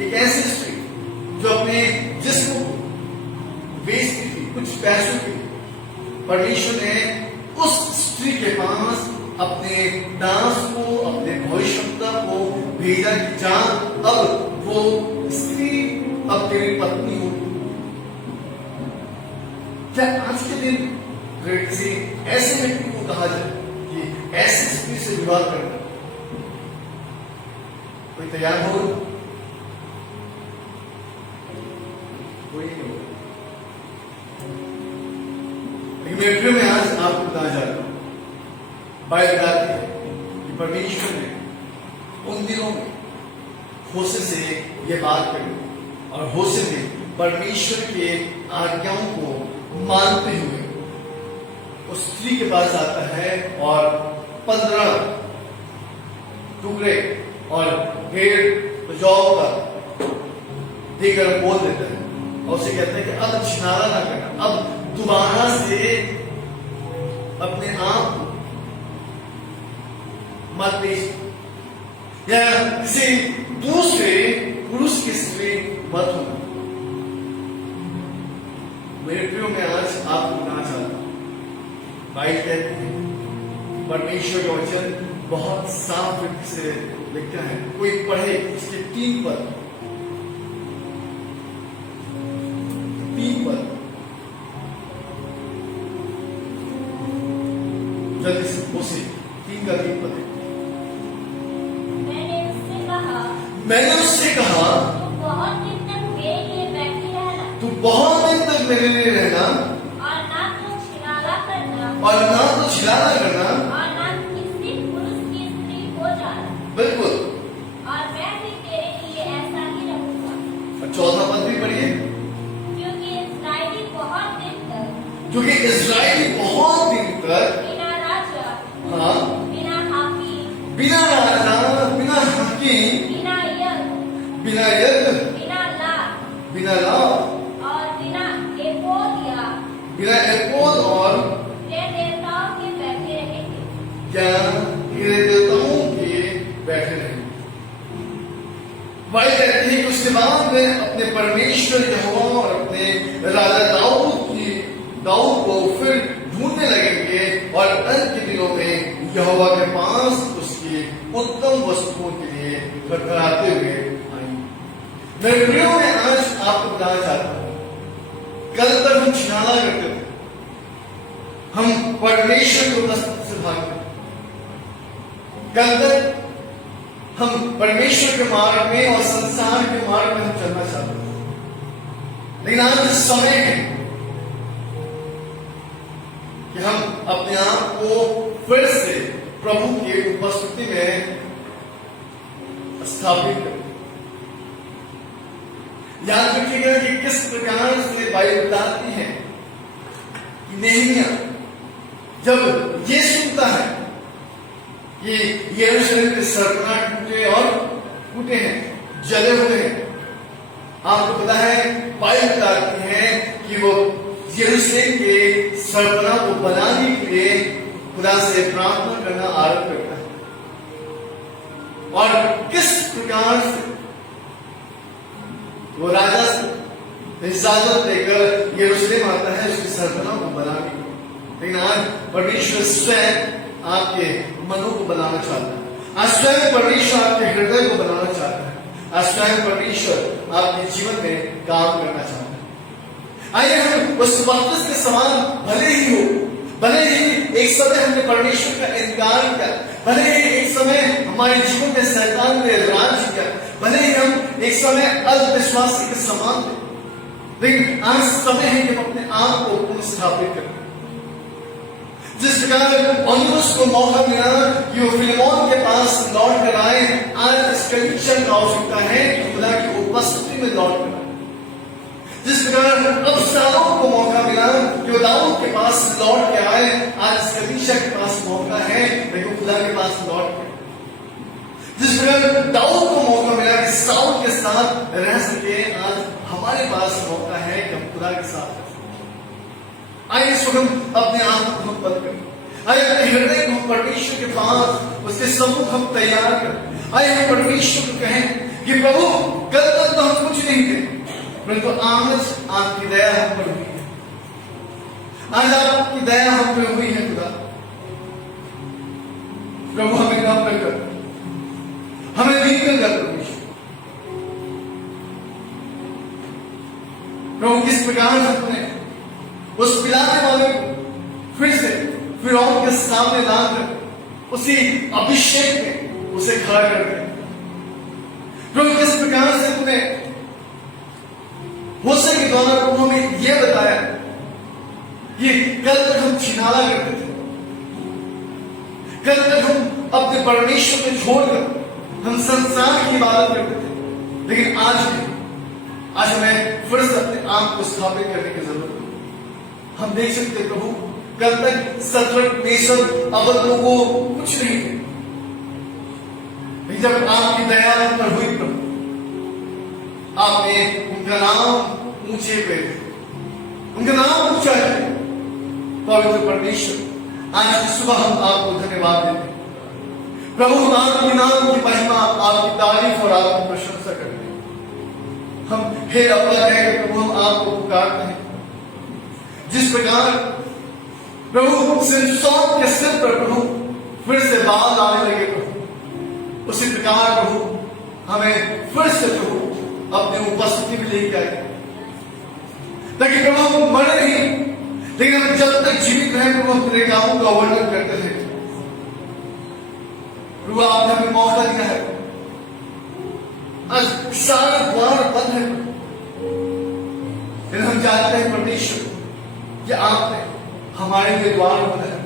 एक ऐसी स्त्री जो अपने जिस्म को बेचती थी कुछ पैसों के लिए, परमेश्वर ने उस स्त्री के पास अपने दास को, अपने भविष्यवक्ता को भेजा कि जा, अब वो स्त्री अब तेरी पत्नी हो। क्या आज के दिन किसी ऐसे व्यक्ति को कहा जाए कि ऐसी स्त्री से विवाह करना? कोई तैयार हो? कोई नहीं हो। लेकिन मैं फिर मैं आज आपको बताना चाहता हूं, बाइबल बताती है कि परमेश्वर ने उन दिनों में होशे से ये बात करी, और होशे ने परमेश्वर के आज्ञाओं को मानते हुए उस स्त्री के पास आता है और 15 टुकड़े और 1.5 जौ का देकर बोल देता है, और उसे कहते हैं कि अब छिनाला ना करना, अब दोबारा से अपने आप को मत बेच या किसी दूसरे पुरुष की स्त्री मत होना। मेरे प्रियो, मैं आज आपको बताना चाहता हूं, बाइबल कहती है, परमेश्वर का वचन बहुत साफ रीति से लिखता है। कोई पढ़े इसके 3 पद, 3 पद जल्दी से उसे 3 का 3 पद है। मैंने उससे कहा तू बहुत दिन तक मेरे लिए बैठी रहना तू बहुत दिन तक मेरे लिए रहना और ना तो छिनाला करना और ना तो छिलाना करना। और ना किसी पुरुष की स्त्री हो जाना, बिल्कुल। और मैं भी तेरे लिए ऐसा ही रहूंगा। और 4था पद भी पढ़िए। क्योंकि इस्राएली बहुत दिन तक क्योंकि इस्राएली बहुत दिन तक बिना राजा, हाँ बिना हाकिम, बिना राजा, बिना हाकिम, बिना बिना यज्ञ, यज्ञ, बिना लाभ बिना लाभ, और बिना एपोद या बिना एपोद और तेरे देवताओं के बैठे रहेंगे। क्या तेरे देवताओं के बैठे रहेंगे। भाई कहते हैं कि उसके बाद में अपने परमेश्वर यहोवा और अपने राजा दाऊद को फिर ढूंढने लगेंगे और अंत के दिनों में यहोवा के पास उसकी उत्तम वस्तुओं के लिए खड़खड़ाते हुए आएंगे। मेरे प्रियो, मैं आज आपको बताना चाहता हूं, कल तक हम छिनाला करते थे, हम परमेश्वर की उपस्थिति से भागते थे। कल तक हम परमेश्वर के मार्ग में और संसार के मार्ग में हम चलना चाहते थे। लेकिन आज इस समय है कि हम अपने आप को फिर से प्रभु की उपस्थिति में स्थापित करें। याद रखिएगा कि किस प्रकार से बाइबल बताती है कि नेहमिया जब ये सुनता है कि यरूशलेम के सरपना टूटे और टूटे हैं, जले हुए हैं, आपको पता है बाइबल बताती है कि वो यरूशलेम के सरपना को बनाने के लिए खुदा से प्रार्थना करना आरंभ करता है। और किस प्रकार से वो राजा से इजाजत लेकर यरूशलेम आता है उसकी सरपना को बनाने के लिए। लेकिन आज परमेश्वर स्वयं आपके मनों को बनाना चाहता है। आज स्वयं परमेश्वर आपके हृदय को बनाना चाहता है। आज स्वयं परमेश्वर आपके जीवन में काम करना चाहता है। आइए हम उस वापस के समान भले ही हो, भले ही एक समय हमने परमेश्वर का इनकार किया, भले ही एक समय हमारे जीवन में शैतान ने राज किया, भले ही हम एक समय अविश्वासी के समान थे, लेकिन आज समय है कि हम अपने आप को पुनर्स्थापित करें। जिस प्रकार पौलुस को मौका मिला कि वो फिलेमोन के पास लौट कर आए, आज इस कलीसिया की आवश्यकता है कि खुदा की उपस्थिति में लौट कर आए। जिस प्रकार अबशालोम को मौका मिला कि वो दाऊद के पास लौट के आए, आज इस कलीसिया के पास मौका है कि वो खुदा के पास लौट के। जिस प्रकार दाऊद को मौका मिला कि साउल के साथ रह सके, आज हमारे पास मौका है कि हम खुदा के साथ रह सकें। आइए इस वक्त अपने आप को हम बंद करें, आइए अपने हृदय को हम परमेश्वर के पास उसके सम्मुख हम तैयार करें। आइए हम परमेश्वर को कहें कि प्रभु कल तक तो हम कुछ नहीं थे, परंतु आज आपकी दया हम पर हुई है। आज आपकी दया हम पर हुई है खुदा। प्रभु हमें काम कर, हमें निकल कर परमेश्वर। प्रभु किस प्रकार से तुमने उस पिलाने वाले को फिर और के सामने लाकर उसी अभिषेक में उसे खड़ा कर दिया। प्रभु किस प्रकार से तुमने मूसा के द्वारा प्रभु हमें यह बताया कि कल तक हम छिनाला करते थे, कल तक हम अपने परमेश्वर को छोड़कर हम संसार की इबादत करते थे, लेकिन आज हमें फिर से अपने आप को स्थापित करने की जरूरत है। हम देख सकते प्रभु कल तक सतरक मेषक अबदनगो कुछ नहीं थे, लेकिन जब आपकी दया हम पर हुई प्रभु, आपने उनका नाम ऊंचे पे, उनका नाम ऊंचा है। पवित्र परमेश्वर, आज सुबह हम आपको धन्यवाद देते हैं प्रभु। हम आपके नाम की महिमा, आपकी तारीफ और आपकी प्रशंसा करते हैं। हम हे अब्बा कहकर प्रभु हम आपको पुकारते हैं। जिस प्रकार प्रभु सिमसोन के सिर पर प्रभु फिर से बाल आने लगे प्रभु, उसी प्रकार प्रभु हमें फिर से प्रभु अपनी उपस्थिति में लेके आए, ताकि प्रभु हम मरे नहीं, लेकिन हम जब तक जीवित रहे प्रभु हम तेरे कामों का वर्णन करते रहे। प्रभु आपने हमें मौका दिया है, आज सारे द्वार बंद है, लेकिन हम जानते हैं परमेश्वर कि आपने हमारे लिए द्वार बंद है।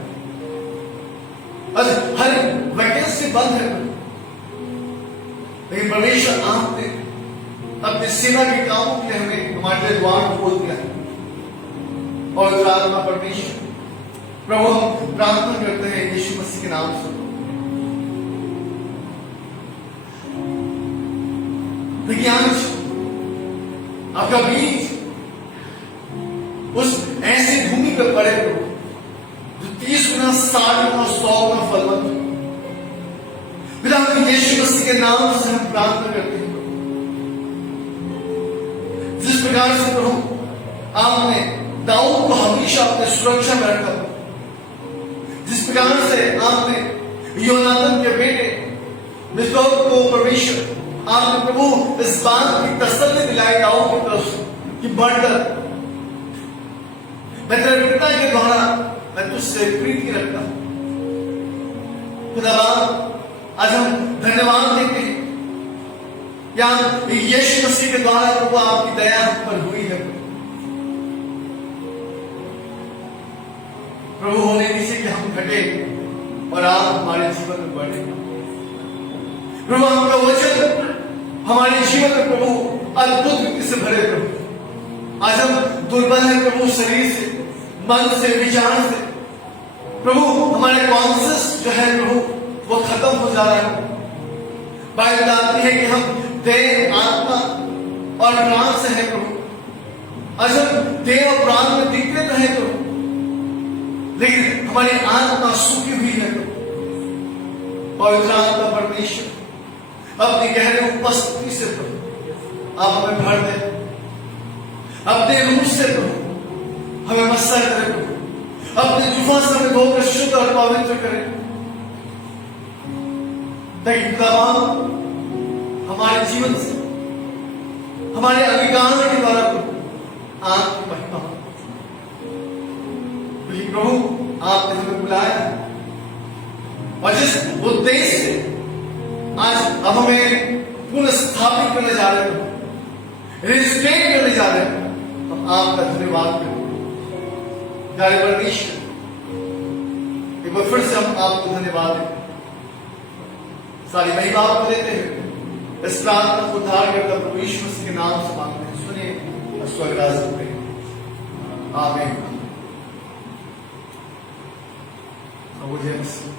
आज हर वैकेंसी बंद है, लेकिन परमेश्वर आपने अपने सेना के कामों के लिए हमें हमारे लिए द्वार खोल दिया है। और प्रार्थना परमेश्वर प्रभु हम प्रार्थना करते हैं यीशु मसीह के नाम से, देखिए आज आपका बीज उस ऐसी भूमि पर पड़े प्रभु जो 30 गुना 60 गुना 100 गुना फलवंत हो। पिता हम यीशु मसीह के नाम से हम प्रार्थना करते हैं, जिस प्रकार से प्रभु आपने दाऊद को हमेशा अपने सुरक्षा में रखा, जिस प्रकार से आपने योनातान के बेटे मिस्काल को परमेश्वर आपने प्रभु इस बात की तसल्ली दिलाई दाऊद की तरफ से कि बढ़कर मैं तेरे पिता के द्वारा मैं तुझसे प्रीति रखता हूं। खुदाबाद आज हम धन्यवाद देते हैं या यीशु मसीह के द्वारा प्रभु आपकी दया हम पर हुई है। प्रभु होने दीजिए कि हम घटे और आप हमारे जीवन में बढ़े। प्रभु आपका वचन हमारे जीवन में प्रभु अद्भुत रीति से भरे। प्रभु आज हम दुर्बल हैं प्रभु, शरीर से, मन से, विचार से। प्रभु हमारे कॉन्शियस जो है प्रभु वो खत्म हो जा रहा है। बाइबल बताती है कि हम देह, आत्मा और प्राण से है प्रभु। आज हम देह और प्राण में दिखते तो है प्रभु, लेकिन हमारी आत्मा सूखी हुई है प्रभु। पवित्र आत्मा परमेश्वर अपनी गहरी उपस्थिति से प्रभु आप हमें भर दे, अपने रूह से प्रभु हमें मस्सा करे प्रभु, अपने जुफा से हमें धोकर शुद्ध और पवित्र करे, ताकि खुदावन हमारे जीवन से, हमारे अंगीकार के द्वारा आपकी महिमा हो। प्रभु आपने हमें बुलाया और जिस उद्देश्य से आज अब हमें पुनः स्थापित करने जा रहे हैं, रिस्टेट करने जा रहे हैं, हम आपका धन्यवाद करें। प्यारे परमेश्वर एक बार फिर से हम आपको धन्यवाद देते, सारी महिमा आपको देते हैं। इस प्रार्थना को उद्धार करता प्रभु यीशु मसीह के नाम से मांगते हैं, सुनिए और स्वर्गराज करें। आमीन। प्रभु जय मसीह।